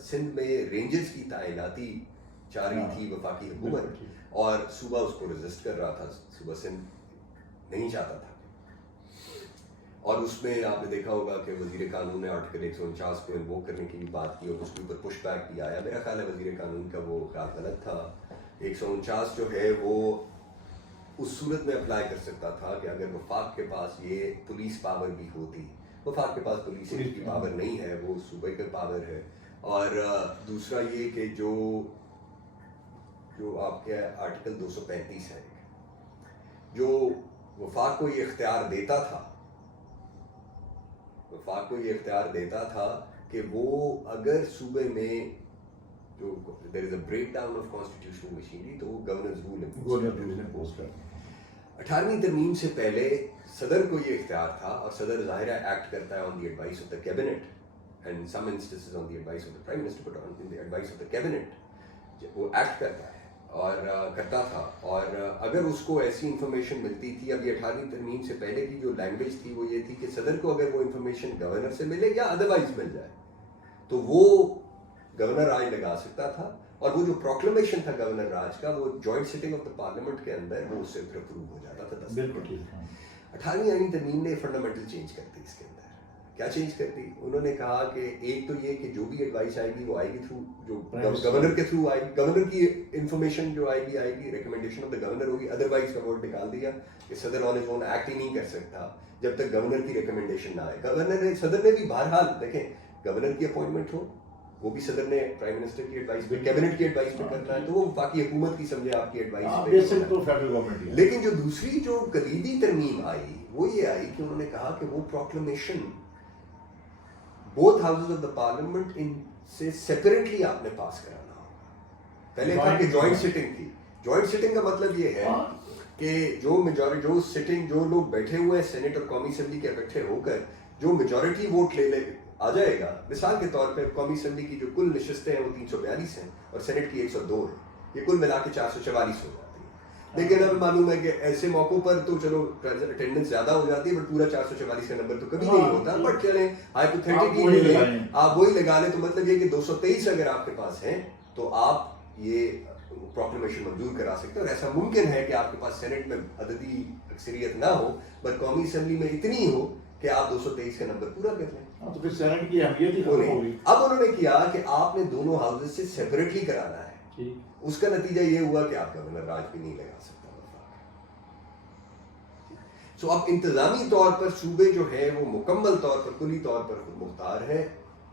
سندھ میں رینجرز کی تعیناتی چاہ رہی تھی وفاقی حکومت, اور صوبہ اس کو ریزسٹ کر رہا تھا, صوبہ سندھ نہیں چاہتا تھا. اور اس میں آپ نے دیکھا ہوگا کہ وزیر قانون نے آرٹیکل 149 کو انووک کرنے کی بھی بات کی اور اس کے اوپر پش بیک بھی آیا. میرا خیال ہے وزیر قانون کا وہ خیال غلط تھا. 149 جو ہے وہ اس صورت میں اپلائی کر سکتا تھا کہ اگر وفاق کے پاس یہ پولیس پاور بھی ہوتی. وفاق کے پاس پولیس کی پاور نہیں ہے, وہ صوبے کا پاور ہے. اور دوسرا یہ کہ جو آپ کے آرٹیکل 235 ہے جو وفاق کو یہ اختیار دیتا تھا کہ وہ اگر صوبے میں جو there is a breakdown of constitutional machinery تو وہ گورنرز رول امپوز کرتا. 18ویں ترمیم سے پہلے صدر کو یہ اختیار تھا, اور صدر ظاہرہ ایکٹ کرتا ہے on the advice of the cabinet and some instances on the advice of the prime minister, but on the advice of the cabinet وہ ایکٹ کرتا ہے اور کرتا تھا. اور اگر اس کو ایسی انفارمیشن ملتی تھی, اب یہ 18ویں ترمیم سے پہلے کی جو لینگویج تھی وہ یہ تھی کہ صدر کو اگر وہ انفارمیشن گورنر سے ملے یا ادروائز مل جائے تو وہ گورنر راج لگا سکتا تھا. اور وہ جو پروکلمیشن تھا گورنر راج کا وہ joint sitting of the parliament کے اندر وہ اس سے پھر اپروو ہو جاتا تھا. 18ویں ترمیم نے فنڈامنٹل چینج کر دی. اس کے اندر کیا چینج کر دی, انہوں نے کہا کہ ایک تو یہ کہ جو بھی ایڈوائس آئے گی وہ آئے گی تھرو جو گورنر کے تھرو آئے گی, گورنر کی انفارمیشن جو آئے گی ریکمنڈیشن آف دا گورنر ہوگی. ادروائز کا ورڈ نکال دیا کہ صدر آن ہز اون ایکٹ ہی نہیں کر سکتا جب تک گورنر کی ریکمنڈیشن نہ آئے. صدر نے بھی بہرحال دیکھیں گورنر کی اپوائنٹمنٹ ہو وہ بھی صدر نے پرائم منسٹر کی ایڈوائس پہ, کیبنٹ کی ایڈوائس پہ کرنا ہے, تو وہ باقی حکومت کی سمجھے آپ کی ایڈوائس پہ. لیکن جو دوسری جو کلیدی ترمیم آئی وہ یہ آئی کہ انہوں نے کہا کہ وہ proclamation both houses of the parliament ان سے سیپریٹلی آپ نے پاس کرانا ہوگا. پہلے تھا کہ جوائنٹ سٹنگ تھی. جوائنٹ سٹنگ کا مطلب یہ ہے کہ جو سٹنگ جو لوگ بیٹھے ہوئے ہیں سینٹ اور قومی اسمبلی کے اکٹھے ہو کر جو میجورٹی ووٹ لے آ جائے گا. مثال کے طور پہ قومی اسمبلی کی جو کل نشستیں ہیں وہ 342 ہیں اور سینٹ کی 102 ہیں, یہ کل ملا کے 444 ہو جاتی ہیں. لیکن اب معلوم ہے کہ ایسے موقعوں پر تو چلو اٹینڈنس زیادہ ہو جاتی ہے بٹ پورا 444 کا نمبر تو کبھی نہیں ہوتا. بٹ چلیں ہائپوتھیٹیکلی آپ وہی لگا لیں تو مطلب یہ کہ 223 اگر آپ کے پاس ہیں تو آپ یہ پروکلیمیشن منظور کرا سکتے ہیں. اور ایسا ممکن ہے کہ آپ کے پاس سینٹ میں عددی اکثریت نہ ہو بٹ قومی اسمبلی میں اتنی ہو کہ آپ 223 کا نمبر پورا کر لیں. تو پھر سینٹ کی اہمیت ہی ختم ہو گئی. اب انہوں نے کیا کہ آپ نے دونوں ہاؤسز سے سیپریٹلی کرانا ہے. اس کا نتیجہ یہ ہوا کہ آپ گورنر راج بھی نہیں لگا سکتا. سو اب انتظامی طور پر صوبے جو ہے وہ مکمل طور پر کلی طور پر خود مختار ہے,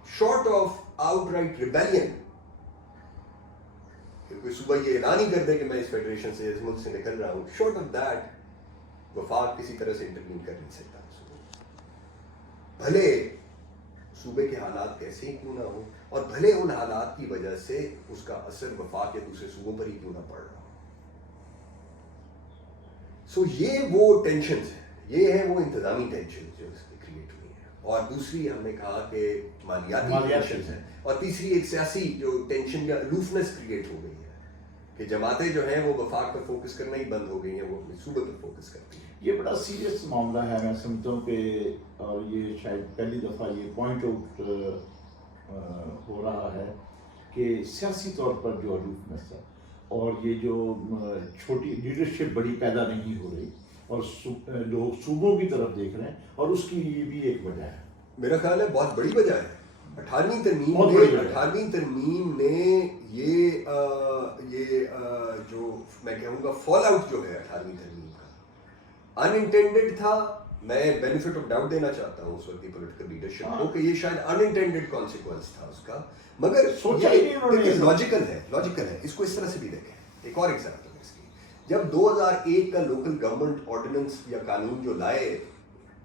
short of out right rebellion. کوئی صوبہ یہ اعلان ہی کر دے کہ میں اس فیڈریشن سے اس ملک سے نکل رہا ہوں, شارٹ آف دیٹ وفاق کسی طرح سے انٹروین کر نہیں سکتا. بھلے صوبے کے حالات کیسے ہی کیوں نہ ہو اور بھلے ان حالات کی وجہ سے اس کا اثر وفاق یا دوسرے صوبوں پر ہی کیوں نہ پڑ رہا ہو. سو یہ وہ ٹینشنز ہیں, یہ ہیں وہ انتظامی ٹینشنز جو اس میں کریٹ ہوئی ہیں. اور دوسری ہم نے کہا کہ مالیاتی ٹینشنز ہیں. اور تیسری ایک سیاسی جو ٹینشن یا الوفنس کریٹ ہو گئی ہے کہ جماعتیں جو ہیں وہ وفاق پر فوکس کرنا ہی بند ہو گئی ہیں, وہ اپنے صوبے پر فوکس کرتی ہیں. یہ بڑا سیریس معاملہ ہے میں سمجھتا ہوں کہ, اور یہ شاید پہلی دفعہ یہ پوائنٹ آؤٹ ہو کہ سیاسی طور پر جو الوفنس ہے اور یہ جو چھوٹی لیڈرشپ بڑی پیدا نہیں ہو رہی اور لوگ صوبوں کی طرف دیکھ رہے ہیں، اور اس کی یہ بھی ایک وجہ ہے. میرا خیال ہے بہت بڑی وجہ ہے. 18ویں ترمیم نے یہ جو میں کہوں گا فال آؤٹ جو ہے 18ویں ترمیم کا ان انٹینڈیڈ تھا. میں بینیفٹ آف ڈاؤٹ دینا چاہتا ہوں اس وقت کی پولیٹیکل لیڈرشپ کو کہ یہ شاید ان انٹینڈیڈ کانسیکوینس تھا اس کا، مگر لاجیکل ہے. اس کو اس طرح سے بھی دیکھیں. ایک اور ایگزامپل ہے اس کی. جب 2001 کا لوکل گورنمنٹ آرڈیننس یا قانون جو لائے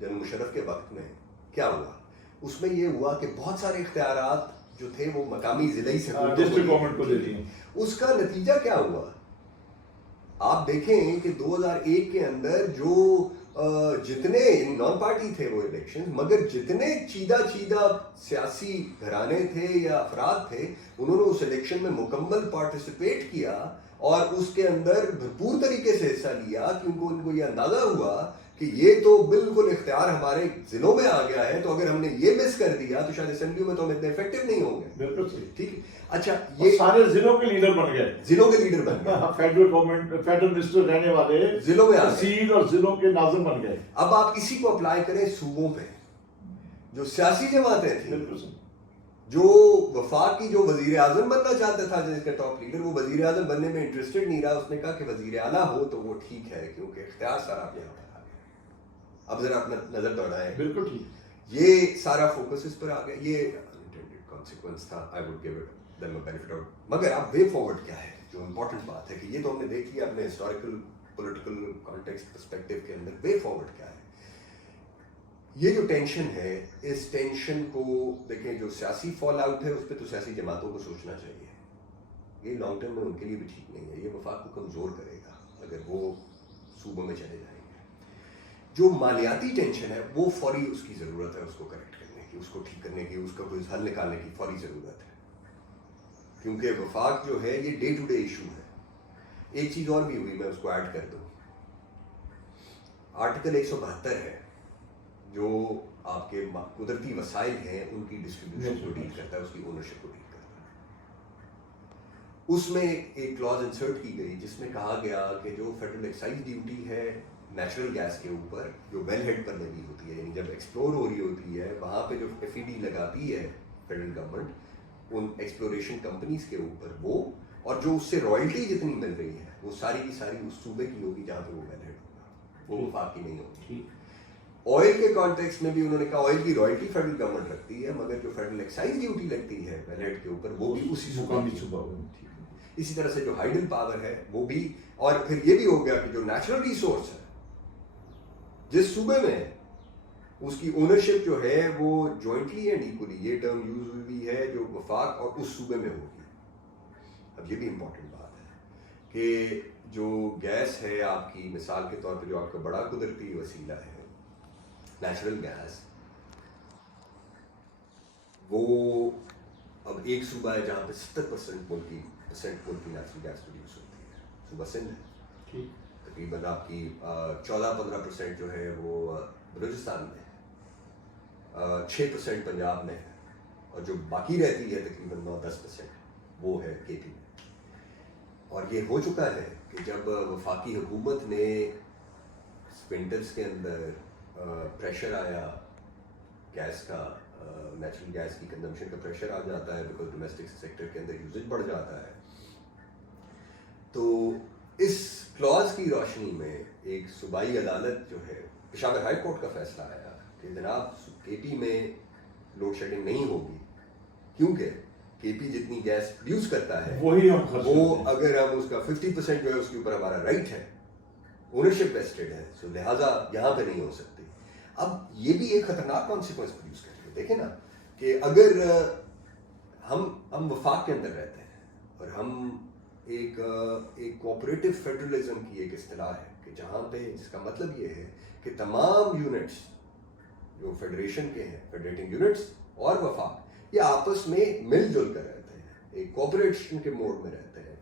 جنرل مشرف کے وقت میں، کیا ہوا؟ اس میں یہ ہوا کہ بہت سارے اختیارات جو تھے وہ مقامی ضلعی گورنمنٹ کو دے دیے. اس کا نتیجہ کیا ہوا؟ آپ دیکھیں کہ 2001 کے اندر جو جتنے نان پارٹی تھے وہ الیکشن، مگر جتنے چیدہ سیاسی گھرانے تھے یا افراد تھے انہوں نے اس الیکشن میں مکمل پارٹیسپیٹ کیا اور اس کے اندر بھرپور طریقے سے حصہ لیا، کیونکہ ان کو یہ اندازہ ہوا کہ یہ تو بالکل اختیار ہمارے ضلعوں میں آ گیا ہے، تو اگر ہم نے یہ مس کر دیا تو شاید اسمبلیوں میں تو ہم اتنے افیکٹو نہیں ہوں گے. بالکل صحیح. ٹھیک ہے. اچھا، یہ سارے ضلعوں کے لیڈر بن گئے. فیڈرل گورنمنٹ فیڈرل منسٹر رہنے والے ضلعوں میں تحصیل اور ضلعوں کے ناظم بن گئے. اب آپ اسی کو اپلائی کریں صوبوں پہ. جو سیاسی جماعتیں تھیں، جو وفاق کی جو وزیر اعظم بننا چاہتا تھا جس کا ٹاپ لیڈر، وہ وزیر اعظم بننے میں انٹرسٹڈ نہیں رہا. اس نے کہا کہ وزیر اعلیٰ ہو تو وہ ٹھیک ہے کیونکہ اختیار سارا آپ یہاں پر آ گیا. اب ذرا اپنا نظر دوڑائیں. بالکل ٹھیک. یہ سارا فوکس اس پر آ گیا. یہ انٹینڈیڈ کانسیکوینس تھا. I would give it them a benefit out. مگر اب وے فارورڈ کیا ہے؟ جو امپورٹنٹ بات ہے کہ یہ تو ہم نے دیکھ لیا اپنے ہسٹوریکل پولیٹیکل کانٹیکسٹ پرسپیکٹیو کے اندر. وے فارورڈ کیا ہے؟ یہ جو ٹینشن ہے، اس ٹینشن کو دیکھیں. جو سیاسی فال آؤٹ ہے اس پہ تو سیاسی جماعتوں کو سوچنا چاہیے. یہ لانگ ٹرم میں ان کے لیے بھی ٹھیک نہیں ہے. یہ وفاق کو کمزور کرے گا اگر وہ صوبوں میں چلے جائیں گے. جو مالیاتی ٹینشن ہے وہ فوری اس کی ضرورت ہے، اس کو کریکٹ کرنے کی، اس کو ٹھیک کرنے کی، اس کا کوئی حل نکالنے کی فوری ضرورت ہے. کیونکہ وفاق جو ہے یہ ڈے ٹو ڈے ایشو ہے. ایک چیز اور بھی ہوئی، میں اس کو ایڈ کر دوں. آرٹیکل 172 ہے جو آپ کے قدرتی وسائل ہیں ان کی ڈسٹریبیوشن کو ڈیل کرتا ہے، اس کی اونرشپ کو ڈیل کرتا ہے. اس میں ایک کلاز انسرٹ کی گئی جس میں کہا گیا کہ جو فیڈرل ایکسائز ڈیوٹی ہے نیچرل گیس کے اوپر جو ویل ہیڈ پر لگی ہوتی ہے، یعنی جب ایکسپلور ہو رہی ہوتی ہے وہاں پہ جو ایف ای ڈی لگاتی ہے فیڈرل گورنمنٹ ان ایکسپلوریشن کمپنیز کے اوپر، وہ اور جو اس سے رائلٹی جتنی مل رہی ہے وہ ساری کی ساری اس صوبے کی ہوگی جہاں پہ وہ ویل ہیڈ ہوگا، وہ وفاق کی نہیں ہوگی. آئل کے کانٹیکس میں بھی انہوں نے کہا آئل کی رائلٹی فیڈرل گورنمنٹ رکھتی ہے، مگر جو فیڈرل ایکسائز ڈیوٹی لگتی ہے ویل ہیڈ کے اوپر وہ بھی اسی صوبہ. اسی طرح سے جو ہائیڈل پاور ہے وہ بھی. اور پھر یہ بھی ہو گیا کہ جو نیچرل ریسورس ہے جس صوبے میں اس کی اونرشپ جو ہے وہ جوائنٹلی اینڈ ایکولی، یہ ٹرم یوز ہوئی ہے جو وفاق اور اس صوبے میں ہوگی. اب یہ بھی امپورٹنٹ بات ہے کہ جو گیس ہے آپ کی، مثال کے طور پہ جو آپ کا بڑا قدرتی وسیلہ ہے نیچرل گیس، وہ اب ایک صوبہ ہے جہاں پہ 70% ملک کی نیچرل گیس پروڈیوس ہوتی ہے، صوبہ سندھ ہے. تقریباً آپ کی 14-15% جو ہے وہ بلوچستان میں ہے، 6% پنجاب میں ہے، اور جو باقی رہتی ہے تقریباً 9-10% وہ ہے کے پی میں. اور یہ ہو چکا ہے کہ جب وفاقی حکومت نے ونٹرز کے اندر پریشر آیا گیس کا، نیچرل گیس کی کنزمپشن کا پریشر آ جاتا ہے بیکاز ڈومیسٹک سیکٹر کے اندر یوزیج بڑھ جاتا ہے. تو اس کلاز کی روشنی میں ایک صوبائی عدالت جو ہے، پشاور ہائی کورٹ کا فیصلہ آیا کہ جناب کے پی میں لوڈ شیڈنگ نہیں ہوگی، کیونکہ کے پی جتنی گیس پروڈیوس کرتا ہے وہ اگر ہم اس کا 50% جو ہے اس کے اوپر ہمارا رائٹ ہے، اونرشپ ویسٹڈ ہے، سو لہٰذا یہاں پہ نہیں ہو سکتی. اب یہ بھی ایک خطرناک کانسیکوینس پروڈیوس کر رہے ہیں. دیکھیں نا کہ اگر ہم وفاق کے اندر رہتے ہیں اور ہم ایک کوآپریٹو فیڈرلزم کی ایک اصطلاح ہے کہ جہاں پہ جس کا مطلب یہ ہے کہ تمام یونٹس جو فیڈریشن کے ہیں، فیڈریٹنگ یونٹس اور وفاق، یہ آپس میں مل جل کر رہتے ہیں، ایک کوآپریشن کے موڈ میں رہتے ہیں،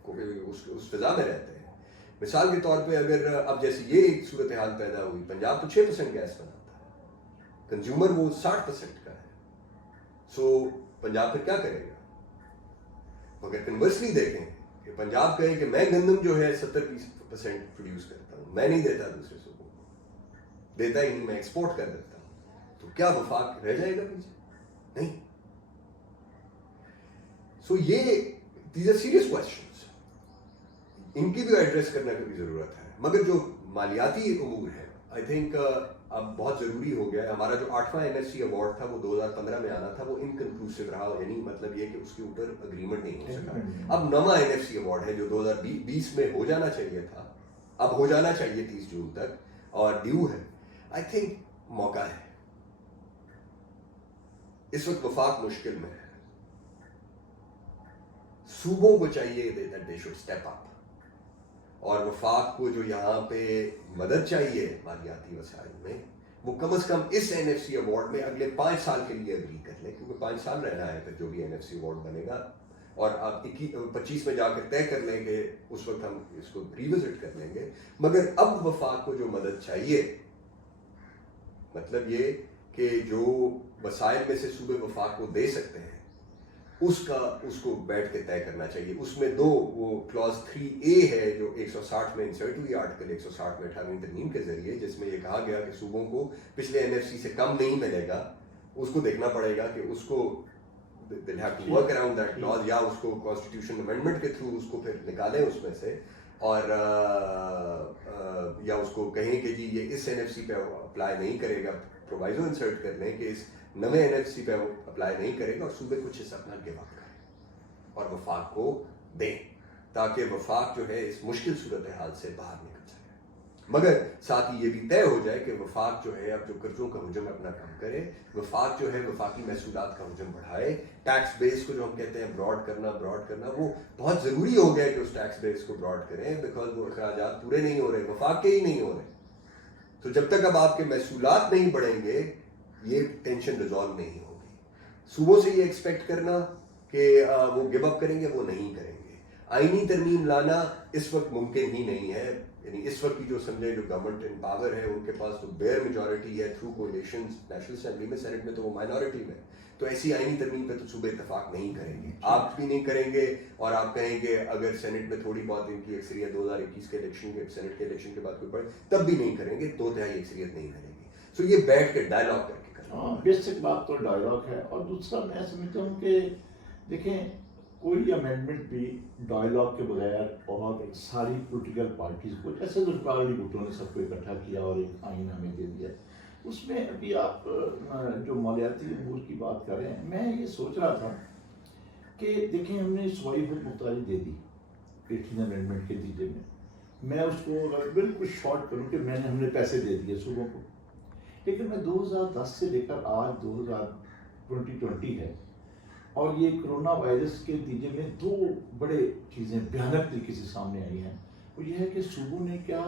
اس فضا میں رہتے ہیں. مثال کے طور پہ اگر اب جیسے یہ ایک صورتحال پیدا ہوئی، پنجاب تو 6% گیس بناتا ہے، کنزیومر وہ 60% کا ہے، سو پنجاب پھر کیا کرے گا؟ مگر کنورسلی دیکھیں کہ پنجاب کہے کہ میں گندم جو ہے 70% پروڈیوس کرتا ہوں، میں نہیں دیتا دوسرے صوبوں کو، دیتا ہی نہیں، میں ایکسپورٹ کر دیتا ہوں، تو کیا وفاق رہ جائے گا پیچھے؟ نہیں. سو یہ دیز آر سیریس کوشچنس، ان کی بھی ایڈریس کرنے کی بھی ضرورت ہے. مگر جو مالیاتی امور ہے آئی تھنک اب بہت ضروری ہو گیا ہے. ہمارا جو 8واں NFC ایوارڈ تھا وہ 2015 میں آنا تھا، وہ انکنکلوسیو رہا، یعنی مطلب یہ کہ اس کے اوپر اگریمنٹ نہیں ہو سکا. اب نواں NFC ایوارڈ ہے جو 2020 میں ہو جانا چاہیے تھا، اب ہو جانا چاہیے 30 جون تک، اور ڈیو ہے. آئی تھنک موقع ہے. اس وقت وفاق مشکل میں ہے، صوبوں کو چاہیے that they should step up، اور وفاق کو جو یہاں پہ مدد چاہیے مالیاتی وسائل میں، وہ کم از کم اس NFC ایوارڈ میں اگلے 5 سال کے لیے اگری کر لیں، کیونکہ 5 سال رہنا ہے پھر جو بھی NFC ایوارڈ بنے گا. اور آپ 25 میں جا کر طے کر لیں گے، اس وقت ہم اس کو ریوزٹ کر لیں گے. مگر اب وفاق کو جو مدد چاہیے، مطلب یہ کہ جو وسائل میں سے صوبے وفاق کو دے سکتے ہیں اس کو بیٹھ کے طے کرنا چاہیے. اس میں دو وہ کلاز 3A ہے جو 160 میں انسرٹ ہوئی، آرٹیکل 160 میں 18ویں ترمیم کے ذریعے، جس میں یہ کہا گیا کہ صوبوں کو پچھلے NFC سے کم نہیں ملے گا. اس کو دیکھنا پڑے گا کہ اس کو they'll have to work around that clause، یا اس کو کانسٹیٹیوشن امینڈمنٹ کے تھرو اس کو پھر نکالیں اس میں سے، اور یا اس کو کہیں کہ جی یہ اس NFC پہ اپلائی نہیں کرے گا، پرووائزو انسرٹ کر لیں کہ اس نئے NFC پہ اپلائی نہیں کرے گا، اور صوبے کچھ حصہ اپنا گیو اپ کریں اور وفاق کو دیں، تاکہ وفاق جو ہے اس مشکل صورتحال سے باہر نکل سکے. مگر ساتھ ہی یہ بھی طے ہو جائے کہ وفاق جو ہے اب جو قرضوں کا حجم اپنا کم کرے، وفاق جو ہے وفاقی محصولات کا حجم بڑھائے. ٹیکس بیس کو جو ہم کہتے ہیں براڈ کرنا، وہ بہت ضروری ہو گیا کہ اس ٹیکس بیس کو براڈ کریں، بیکاز وہ اخراجات پورے نہیں ہو رہے، وفاق کے ہی نہیں ہو رہے. تو جب تک اب آپ کے محصولات نہیں بڑھیں گے یہ ٹینشن ریزالو نہیں ہوگی. صوبوں سے یہ ایکسپیکٹ کرنا کہ وہ گیو اپ کریں گے، وہ نہیں کریں گے. آئینی ترمیم لانا اس وقت ممکن ہی نہیں ہے. یعنی اس وقت کی جو سمجھیں جو گورنمنٹ ان پاور ہے ان کے پاس تو بیئر میجورٹی ہے تھرو کولیشنز، نیشنل اسمبلی میں، سینٹ میں تو وہ مائنورٹی میں. تو ایسی آئینی ترمیم پہ تو صوبے اتفاق نہیں کریں گے، آپ بھی نہیں کریں گے. اور آپ کہیں گے اگر سینٹ میں تھوڑی بہت ان کی اکثریت 2021 کے الیکشن کے، سینٹ کے الیکشن کے بعد کوئی پڑے، تب بھی نہیں کریں گے، 2/3 اکثریت نہیں کریں گے. سو یہ بیٹھ کے ڈائلاگ کر کے کرنا. بیسک بات تو ڈائلاگ ہے. اور دوسرا میں سمجھتا ہوں کہ دیکھیں کوئی امینڈمنٹ بھی ڈائلاگ کے بغیر، اور ساری پولیٹیکل پارٹیز کو جیسے ذوالفقار بھٹو نے سب کو اکٹھا کیا اور ایک آئین ہمیں دے دیا، اس میں ابھی آپ جو مالیاتی امور کی بات کر رہے ہیں، میں یہ سوچ رہا تھا کہ دیکھیں ہم نے صوبائی خود مختاری دے دی 18 امینڈمنٹ کے نتیجے میں. میں اس کو اگر بالکل شارٹ کروں کہ ہم نے پیسے دے دیے صوبوں کو، لیکن میں 2010 سے لے کر آج 2020 ہے، اور یہ کرونا وائرس کے نتیجے میں 2 بڑے چیزیں بھیانک طریقے سے سامنے آئی ہیں. وہ یہ ہے کہ صوبوں نے کیا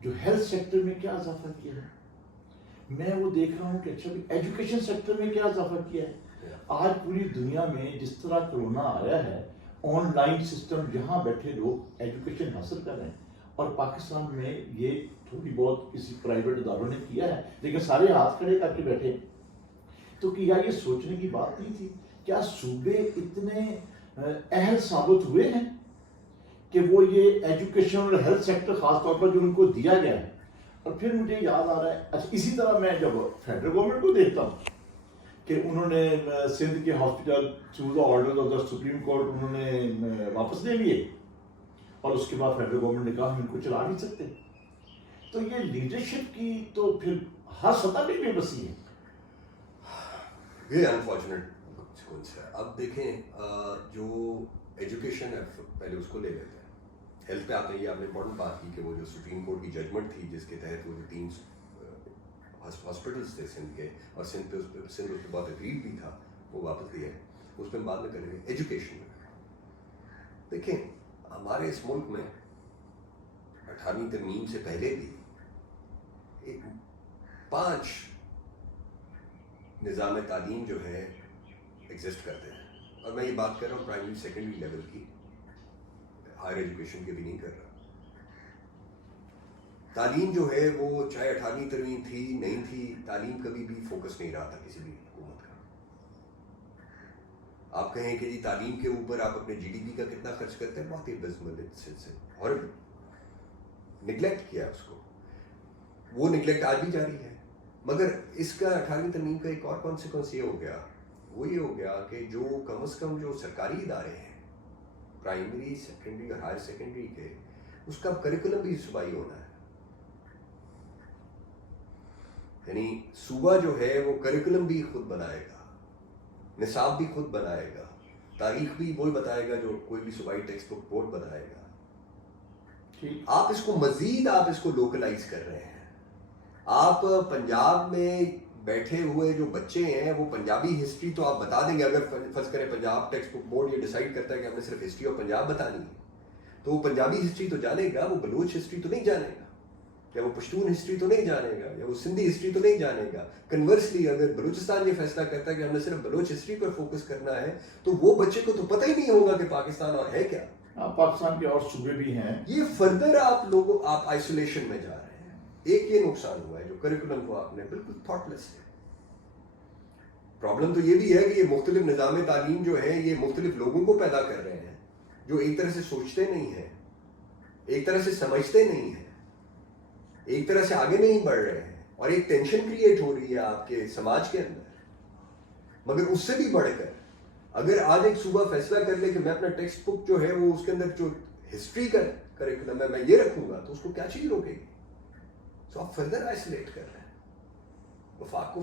جو ہیلتھ سیکٹر میں کیا اضافہ کیا ہے. میں وہ دیکھ رہا ہوں کہ اچھا ایجوکیشن سیکٹر میں کیا اضافہ کیا ہے. آج پوری دنیا میں جس طرح کرونا آیا ہے، آن لائن سسٹم جہاں بیٹھے لوگ ایجوکیشن حاصل کر رہے ہیں، اور پاکستان میں یہ تھوڑی بہت کسی پرائیویٹ اداروں نے کیا ہے، لیکن سارے ہاتھ کھڑے کر کے بیٹھے. تو کیا یہ سوچنے کی بات نہیں تھی؟ کیا صوبے اتنے اہل ثابت ہوئے ہیں کہ وہ یہ ایجوکیشن اور ہیلتھ سیکٹر خاص طور پر جو ان کو دیا گیا ہے. اور پھر مجھے یاد آ رہا ہے، اچھا اسی طرح میں جب فیڈرل گورنمنٹ کو دیکھتا ہوں کہ انہوں نے سندھ کے hospital through the order of the supreme court انہوں نے واپس لے لیے، اور اس کے بعد فیڈرل گورنمنٹ نے کہا ہم ان کو چلا نہیں سکتے. تو یہ لیڈرشپ کی تو پھر ہر سطح پہ بے بسی ہے. یہ انفارچونیٹ سیکوینس ہے. اب دیکھیں جو ایجوکیشن ہے پہلے اس کو لے لیتے ہیں. ہیلتھ پہ آتے ہیں، یہ آپ نے امپورٹنٹ بات کی کہ وہ جو سپریم کورٹ کی ججمنٹ تھی جس کے تحت وہ جو 3 ہاسپٹلس تھے سندھ کے، اور سندھ اس کے بعد اگریڈ بھی تھا، وہ واپس لیا ہے. اس پہ ہم بعد میں کریں گے. ایجوکیشن میں دیکھیں ہمارے اس ملک میں 18ویں ترمیم سے پہلے بھی 5 نظام تعلیم جو ہے ایگزسٹ کرتے ہیں. اور میں یہ بات کر رہا ہوں پرائمری سیکنڈری لیول کی، ہائر ایجوکیشن کی بھی نہیں کر رہا. تعلیم جو ہے وہ چاہے 18ویں ترمیم تھی نہیں تھی، تعلیم کبھی بھی فوکس نہیں رہا تھا کسی بھی حکومت کا. آپ کہیں کہ جی تعلیم کے اوپر آپ اپنے جی ڈی پی کا کتنا خرچ کرتے ہیں، بہت ہی ابسمل اور نگلیکٹ کیا اس کو. وہ نگلیکٹ آج بھی جاری ہے. مگر اس کا 18ویں ترمیم کا ایک اور کانسیکوینس یہ ہو گیا، وہ یہ ہو گیا کہ جو کم از کم جو سرکاری ادارے ہیں پرائمری سیکنڈری اور ہائر سیکنڈری کے، اس کا کریکولم بھی صوبائی ہونا ہے. یعنی صوبہ جو ہے وہ کریکولم بھی خود بنائے گا، نصاب بھی خود بنائے گا، تاریخ بھی وہی بتائے گا جو کوئی بھی صوبائی ٹیکسٹ بک بورڈ بنائے گا. آپ اس کو مزید آپ اس کو لوکلائز کر رہے ہیں. آپ پنجاب میں بیٹھے ہوئے جو بچے ہیں وہ پنجابی ہسٹری تو آپ بتا دیں گے. اگر فرض کریں پنجاب ٹیکسٹ بک بورڈ یہ ڈیسائیڈ کرتا ہے کہ ہم نے صرف ہسٹری آف پنجاب بتانی ہے، تو وہ پنجابی ہسٹری تو جانے گا، وہ بلوچ ہسٹری تو نہیں جانے گا، یا وہ پشتون ہسٹری تو نہیں جانے گا، یا وہ سندھی ہسٹری تو نہیں جانے گا. کنورسلی اگر بلوچستان یہ فیصلہ کرتا ہے کہ ہم نے صرف بلوچ ہسٹری پر فوکس کرنا ہے، تو وہ بچے کو تو پتہ ہی نہیں ہوگا کہ پاکستان اور ہے کیا. پاکستان کے اور صوبے بھی ہیں. یہ فردر آپ آئسولیشن میں جا رہے ہیں. ایک یہ نقصان ہوا ہے جو کریکولم کو آپ نے بالکل تھاٹ لیس ہے. پرابلم تو یہ بھی ہے کہ یہ مختلف نظام تعلیم جو ہے یہ مختلف لوگوں کو پیدا کر رہے ہیں جو ایک طرح سے سوچتے نہیں ہیں، ایک طرح سے سمجھتے نہیں ہیں، ایک طرح سے آگے نہیں بڑھ رہے ہیں، اور ایک ٹینشن کریٹ ہو رہی ہے آپ کے سماج کے اندر. مگر اس سے بھی بڑھ کر اگر آج ایک صوبہ فیصلہ کر لے کہ میں اپنا ٹیکسٹ بک جو ہے وہ اس کے اندر جو ہسٹری کا کریکولم ہے میں یہ رکھوں گا، تو اس کو کیا چیز روکے گی؟ تو آپ فردر آئسولیٹ کر رہے ہیں وفاق کو.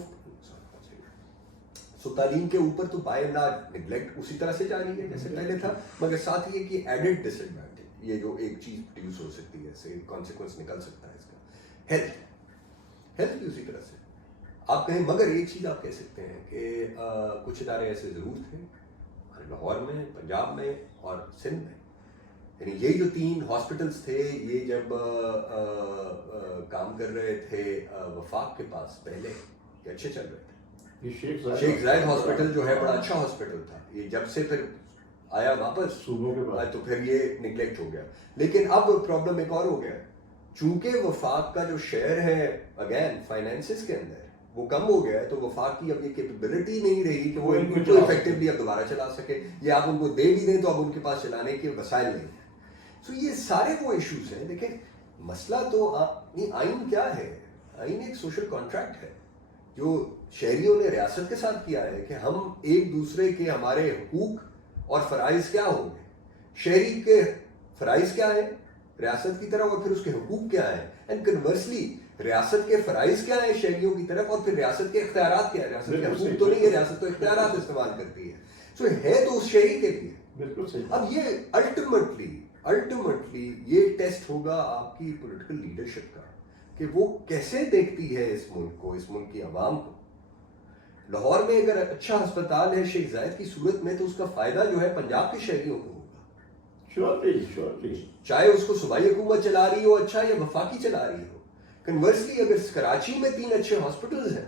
سو تعلیم کے اوپر تو بائی اینڈ لارج نگلیکٹ اسی طرح سے جاری ہے جیسے پہلے تھا. مگر ساتھ یہ کہ ایڈڈ ڈس ایڈوانٹیج یہ جو ایک چیز پروڈیوس ہو سکتی ہے، سے کانسیکوینس نکل سکتا ہے اس کا، ہیلتھ بھی اسی طرح سے آپ کہیں. مگر ایک چیز آپ کہہ سکتے ہیں کہ کچھ ادارے ایسے ضرور تھے لاہور میں، پنجاب میں اور سندھ میں. یعنی یہ جو 3 ہاسپٹلس تھے یہ جب کام کر رہے تھے وفاق کے پاس پہلے یہ اچھے چل رہے تھے. شیخ زائد ہاسپٹل جو ہے بڑا اچھا ہاسپٹل تھا. یہ جب سے پھر آیا واپس صوبوں کے بعد تو پھر یہ نگلیکٹ ہو گیا. لیکن اب پرابلم ایک اور ہو گیا، چونکہ وفاق کا جو شیئر ہے اگین فائنینسز کے اندر وہ کم ہو گیا ہے، تو وفاق کی اب یہ کیپیبلٹی نہیں رہی کہ وہ ان کو افیکٹولی اب دوبارہ چلا سکے، یا آپ ان کو دے بھی دیں تو اب ان کے پاس چلانے کے وسائل نہیں ہیں. سو یہ سارے وہ ایشوز ہیں. دیکھیں مسئلہ تو آئین کیا ہے؟ آئین ایک سوشل کانٹریکٹ ہے جو شہریوں نے ریاست کے ساتھ کیا ہے کہ ہم ایک دوسرے کے ہمارے حقوق اور فرائض کیا ہوں گے. شہری کے فرائض کیا ہیں ریاست کی طرف، اور پھر اس کے حقوق کیا ہیں. اینڈ کنورسلی ریاست کے فرائض کیا ہیں شہریوں کی طرف، اور پھر ریاست کے اختیارات کیا ہیں. ریاست کے حقوق تو نہیں ہے، ریاست تو اختیارات استعمال کرتی ہے. سو ہے تو اس شہری کے لیے. بالکل صحیح. اب یہ الٹیمیٹلی یہ ٹیسٹ ہوگا آپ کی پولیٹیکل لیڈرشپ کا کہ وہ کیسے دیکھتی ہے اس ملک کو، اس ملک کی عوام کو. لاہور میں اگر اچھا ہسپتال ہے شیخ زائد کی صورت میں تو اس کا فائدہ جو ہے پنجاب کے شہریوں کو ہوگا. شیورلی چاہے اس کو صوبائی حکومت چلا رہی ہو اچھا یا وفاقی چلا رہی ہو. کنورسلی اگر کراچی میں 3 اچھے ہاسپٹلز ہیں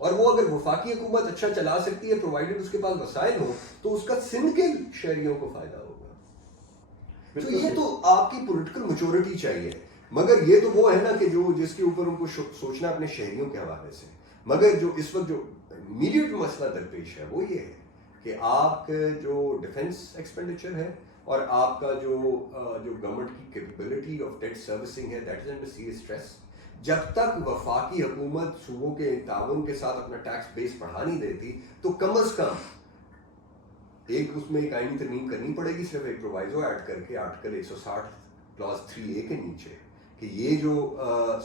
اور وہ اگر وفاقی حکومت اچھا چلا سکتی ہے پرووائڈڈ اس کے پاس وسائل ہو، تو اس کا سندھ کے شہریوں کو فائدہ ہوگا. تو یہ تو آپ کی پولیٹیکل میچورٹی چاہیے. مگر یہ تو وہ ہے نا کہ جس کے اوپر ان کو سوچنا اپنے شہریوں کے حوالے سے. مگر جو اس وقت جو امیڈیٹ مسئلہ درپیش ہے وہ یہ ہے کہ آپ کا جو ڈیفنس ایکسپینڈیچر ہے اور آپ کا جو گورنمنٹ کی کیپیبلٹی آف ڈیٹ سروسنگ ہے that is under serious stress. جب تک وفاقی حکومت صوبوں کے تعاون کے ساتھ اپنا ٹیکس بیس بڑھا نہیں دیتی تو کم از کم ایک اس میں ایک آئینی ترمیم کرنی پڑے گی، صرف ایک پرووائزو ایڈ کر کے آرٹیکل 160 کلاس 3A کے نیچے کہ یہ جو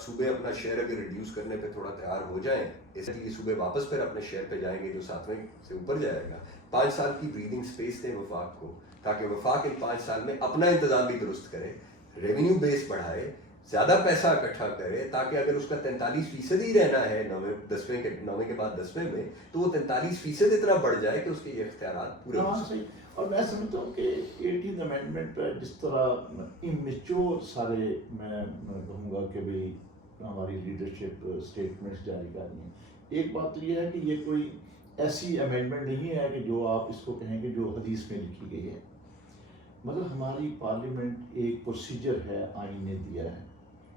صوبے اپنا شیئر اگر ریڈیوس کرنے پہ تھوڑا تیار ہو جائیں، اس لیے یہ صوبے واپس پھر اپنے شیئر پہ جائیں گے جو 7ویں سے اوپر جائے گا. 5 سال کی بریدنگ سپیس دیں وفاق کو تاکہ وفاق ان 5 سال میں اپنا انتظام بھی درست کرے، ریونیو بیس بڑھائے، زیادہ پیسہ اکٹھا کرے، تاکہ اگر اس کا 43% ہی رہنا ہے 9ویں کے بعد 10ویں میں تو وہ 43% اتنا بڑھ جائے کہ اس کے یہ اختیارات پورے ہو سکیں. اور میں سمجھتا ہوں کہ 18th امینڈمنٹ پہ جس طرح امیچور سارے میں کہوں گا کہ بھائی ہماری لیڈرشپ اسٹیٹمنٹس جاری کر رہی ہیں. ایک بات تو یہ ہے کہ یہ کوئی ایسی امینڈمنٹ نہیں ہے کہ جو آپ اس کو کہیں گے جو حدیث میں لکھی گئی ہے. مگر ہماری پارلیمنٹ ایک پروسیجر ہے آئین نے دیا ہے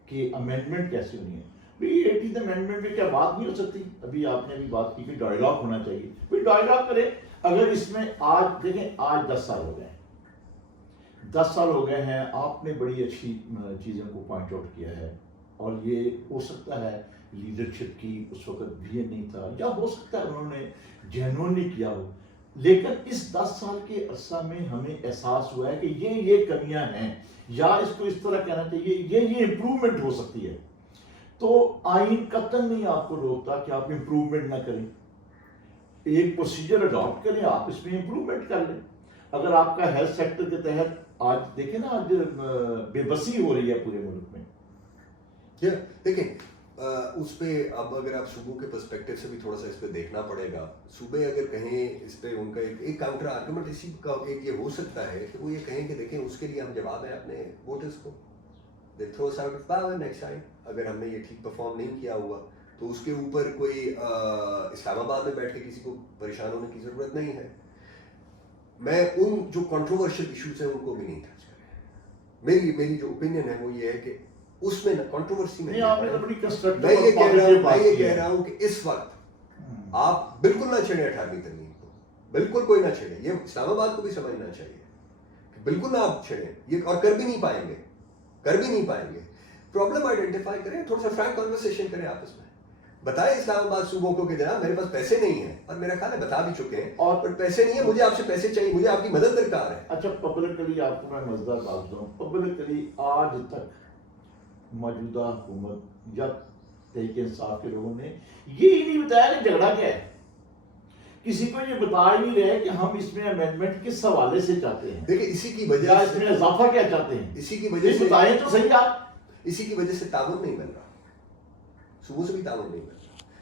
کہ امینڈمنٹ کیسے ہونی ہے. بھائی 18th امینڈمنٹ میں کیا بات نہیں ہو سکتی؟ ابھی آپ نے بھی بات کی کہ ڈائیلاگ ہونا چاہیے. بھائی ڈائیلاگ کرے. اگر اس میں آج دیکھیں، آج 10 سال ہو گئے ہیں، 10 سال ہو گئے ہیں، آپ نے بڑی اچھی چیزوں کو پوائنٹ آؤٹ کیا ہے، اور یہ ہو سکتا ہے لیڈرشپ کی اس وقت بھی یہ نہیں تھا، یا ہو سکتا ہے انہوں نے جینوئنلی کیا ہو، لیکن اس 10 سال کے عرصہ میں ہمیں احساس ہوا ہے کہ یہ کمیاں ہیں، یا اس کو اس طرح کہنا چاہیے یہ امپروومنٹ ہو سکتی ہے. تو آئین قطعاً نہیں آپ کو روکتا کہ آپ امپروومنٹ نہ کریں، ایک پروسیجر اڈاپٹ کریں، آپ اس میں امپروومنٹ کر لیں. اگر آپ کا ہیلتھ سیکٹر کے تحت آج دیکھیں نا، آج بے بسی ہو رہی ہے پورے ملک میں. دیکھیں اس پہ اب اگر آپ صوبوں کے پرسپیکٹو سے بھی تھوڑا سا اس پہ دیکھنا پڑے گا. صوبے اگر کہیں اس پہ ان کا ایک کاؤنٹر آرگومنٹ اسی کا ایک یہ ہو سکتا ہے کہ وہ یہ کہیں کہ دیکھیں اس کے لیے ہم جواب ہیں اپنے ووٹرز کو، they throw us out of power next time. اگر ہم نے یہ ٹھیک پرفارم نہیں کیا ہوا تو اس کے اوپر کوئی اسلام آباد میں بیٹھ کے کسی کو پریشان ہونے کی ضرورت نہیں ہے. میں ان جو کنٹروورشل ایشوز ہیں ان کو بھی نہیں ٹچ کریں. میری جو اوپینین ہے وہ یہ ہے کہ اس میں کنٹروورسی میں میں یہ کہہ رہا ہوں کہ اس وقت آپ بالکل نہ چھیڑیں 18ویں ترمیم کو، بالکل کوئی نہ چھیڑیں. یہ اسلام آباد کو بھی سمجھنا چاہیے کہ بالکل نہ آپ چھیڑیں یہ، اور کر بھی نہیں پائیں گے. پرابلم آئیڈینٹیفائی کریں، تھوڑا سا فرینک کنورسیشن کریں آپس میں، بتائیں اسلام آباد صوبوں کو کہ جناب میرے پاس پیسے نہیں ہیں، اور میرا خیال ہے بتا بھی چکے ہیں، اور پیسے نہیں ہیں، مجھے آپ سے پیسے چاہیے، مجھے آپ کی مدد درکار ہے. اچھا، پبلکلی آپ کو میں مزدار بات دوں، پبلکلی آج تک موجودہ حکومت یا تحریک انصاف کے لوگوں نے یہ نہیں بتایا کہ جھگڑا کیا ہے. کسی کو یہ بتا ہی نہیں رہے کہ ہم اس میں امینڈمنٹ کس حوالے سے چاہتے ہیں. دیکھیں اسی کی وجہ اس میں اضافہ کیا چاہتے ہیں، اسی کی وجہ سے بتائیں تو صحیح آپ. اسی کی وجہ سے تعاون نہیں مل رہا، صوبوں سے بھی تعاون نہیں مل رہا.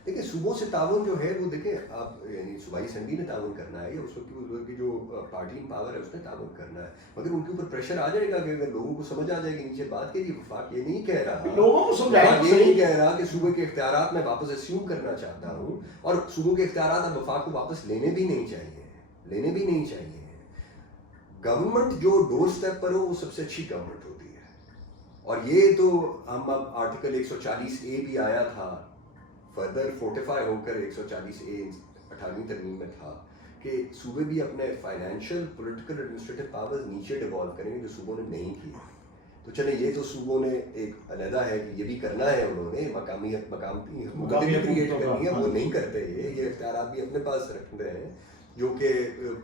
دیکھیں صوبوں سے تعاون جو ہے وہ دیکھیں آپ یعنی صوبائی اسمبلی نے تعاون کرنا ہے، یا اس وقت کی جو پارٹی پاور ہے اس نے تعاون کرنا ہے، مگر ان کے اوپر پریشر آ جائے گا کہ اگر لوگوں کو سمجھ آ جائے گی نیچے بات کے لیے وفاق یہ نہیں کہہ رہا، لوگوں کو سمجھائیں، یہ نہیں کہہ رہا کہ صوبے کے اختیارات میں واپس اسیوم کرنا چاہتا ہوں، اور صوبوں کے اختیارات اب وفاق کو واپس لینے بھی نہیں چاہیے. گورنمنٹ جو ڈور سٹیپ پر ہو وہ سب سے اچھی گورنمنٹ ہوتی ہے. اور یہ تو ہم اب آرٹیکل 140A بھی آیا تھا، فردر فورٹیفائی ہو کر 140A 18ویں ترمیم میں تھا کہ صوبے بھی اپنے فائنینشیل پولیٹیکل ایڈمنسٹریٹو پاورز نیچے ڈیوالو کریں گے، جو صوبوں نے نہیں کی. تو چلیں یہ تو صوبوں نے ایک علیحدہ ہے کہ یہ بھی کرنا ہے، انہوں نے مقامی حکومتیں بھی کریٹ کرنی ہے، وہ نہیں کرتے. یہ اختیارات بھی اپنے پاس رکھتے ہیں، جو کہ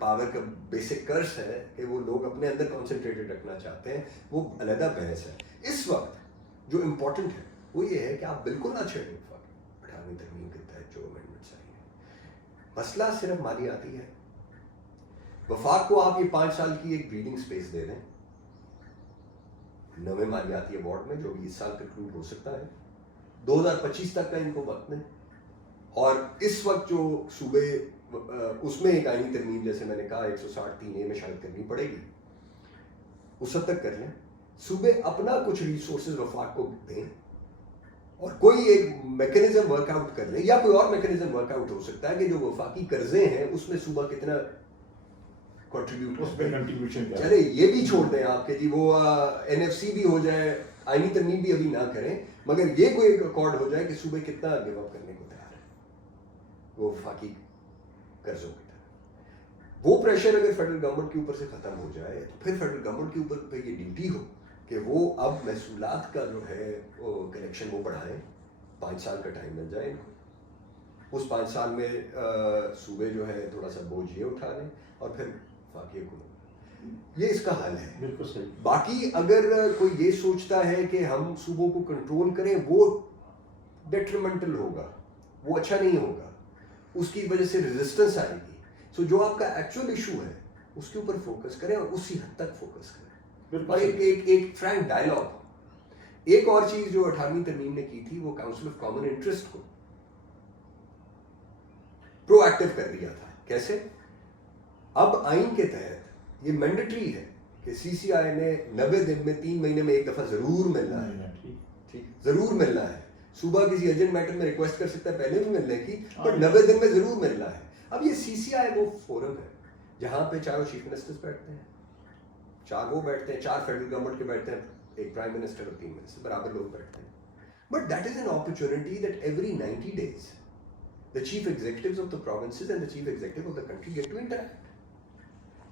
پاور کا بیسک کرس ہے کہ وہ لوگ اپنے اندر کانسنٹریٹڈ رکھنا چاہتے ہیں، وہ علیحدہ بحث ہے. اس وقت جو امپورٹنٹ ہے وہ یہ ہے کہ آپ بالکل نہ چھیڑیں 18ویں ترمیم کے تحت جو امینڈمنٹس آئی ہیں. مسئلہ صرف مالیاتی ہے. وفاق کو آپ یہ 5 سال کی ایک بریدنگ سپیس دے دیں 9ویں مالیاتی ایوارڈ میں، جو بھی اس سال کنکلوڈ ہو سکتا ہے، 2025 تک کا ان کو وقت دیں. اور اس وقت جو صوبے اس میں ایک آئینی ترمیم جیسے میں نے کہا 160(3)A میں شاید کرنی پڑے گی، اس حد تک کر لیں. صوبے اپنا کچھ ریسورسز وفاق کو دیں اور کوئی ایک میکینزم ورک آؤٹ کر لیں، یا کوئی اور میکینزم ورک آؤٹ ہو سکتا ہے کہ جو وفاقی قرضے ہیں اس میں صوبہ کتنا کنٹریبیوشن چلے. یہ بھی چھوڑ دیں آپ کہ جی وہ NFC بھی ہو جائے، آئینی ترمیم بھی ابھی نہ کریں، مگر یہ کوئی ایک ایکارڈ ہو جائے کہ صوبے کتنا گیو اپ کرنے کو تیار ہے وہ وفاقی قرضوں کی طرح. وہ پریشر اگر فیڈرل گورنمنٹ کے اوپر سے ختم ہو جائے تو پھر فیڈرل گورنمنٹ کے اوپر پہ یہ ڈیوٹی ہو کہ وہ اب محصولات کا جو ہے کلیکشن وہ بڑھائیں. 5 سال کا ٹائم مل جائے ان کو، اس 5 سال میں صوبے جو ہے تھوڑا سا بوجھ یہ اٹھا لیں اور پھر وفاقی حکومت. یہ اس کا حل ہے. بالکل صحیح. باقی اگر کوئی یہ سوچتا ہے کہ ہم صوبوں کو کنٹرول کریں، وہ ڈیٹریمنٹل ہوگا، وہ اچھا نہیں ہوگا، اس کی وجہ سے ریزسٹنس آئے گی. سو جو آپ کا ایکچوئل ایشو ہے اس کے اوپر فوکس کریں اور اسی حد تک فوکس کریں، اور ایک فرینک ڈائلاگ. ایک اور چیز جو 18ویں ترمیم نے کی تھی وہ کاؤنسل آف کامن انٹرسٹ کو پرو ایکٹیو کر دیا تھا. کیسے؟ اب آئین کے تحت یہ مینڈیٹری ہے کہ CCI نے 90 دن میں 3 مہینے میں ایک دفعہ ضرور ملنا ہے. ٹھیک، ضرور ملنا ہے. صوبہ کسی ارجنٹ میٹر میں ریکویسٹ کر سکتا ہے پہلے بھی ملنے کی، پر 90 دن میں ضرور ملنا ہے. اب یہ CCI وہ فورم ہے جہاں پہ چاروں چیف منسٹرز بیٹھتے ہیں، 4 وہ بیٹھتے ہیں، 4 فیڈرل گورنمنٹ کے بیٹھتے ہیں، ایک پرائم منسٹر اور 3 منسٹر، برابر لوگ بیٹھتے ہیں. But that is an opportunity that every 90 days the chief executives of the provinces and the chief executive of the country get to interact.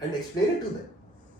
and explain it to them.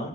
1।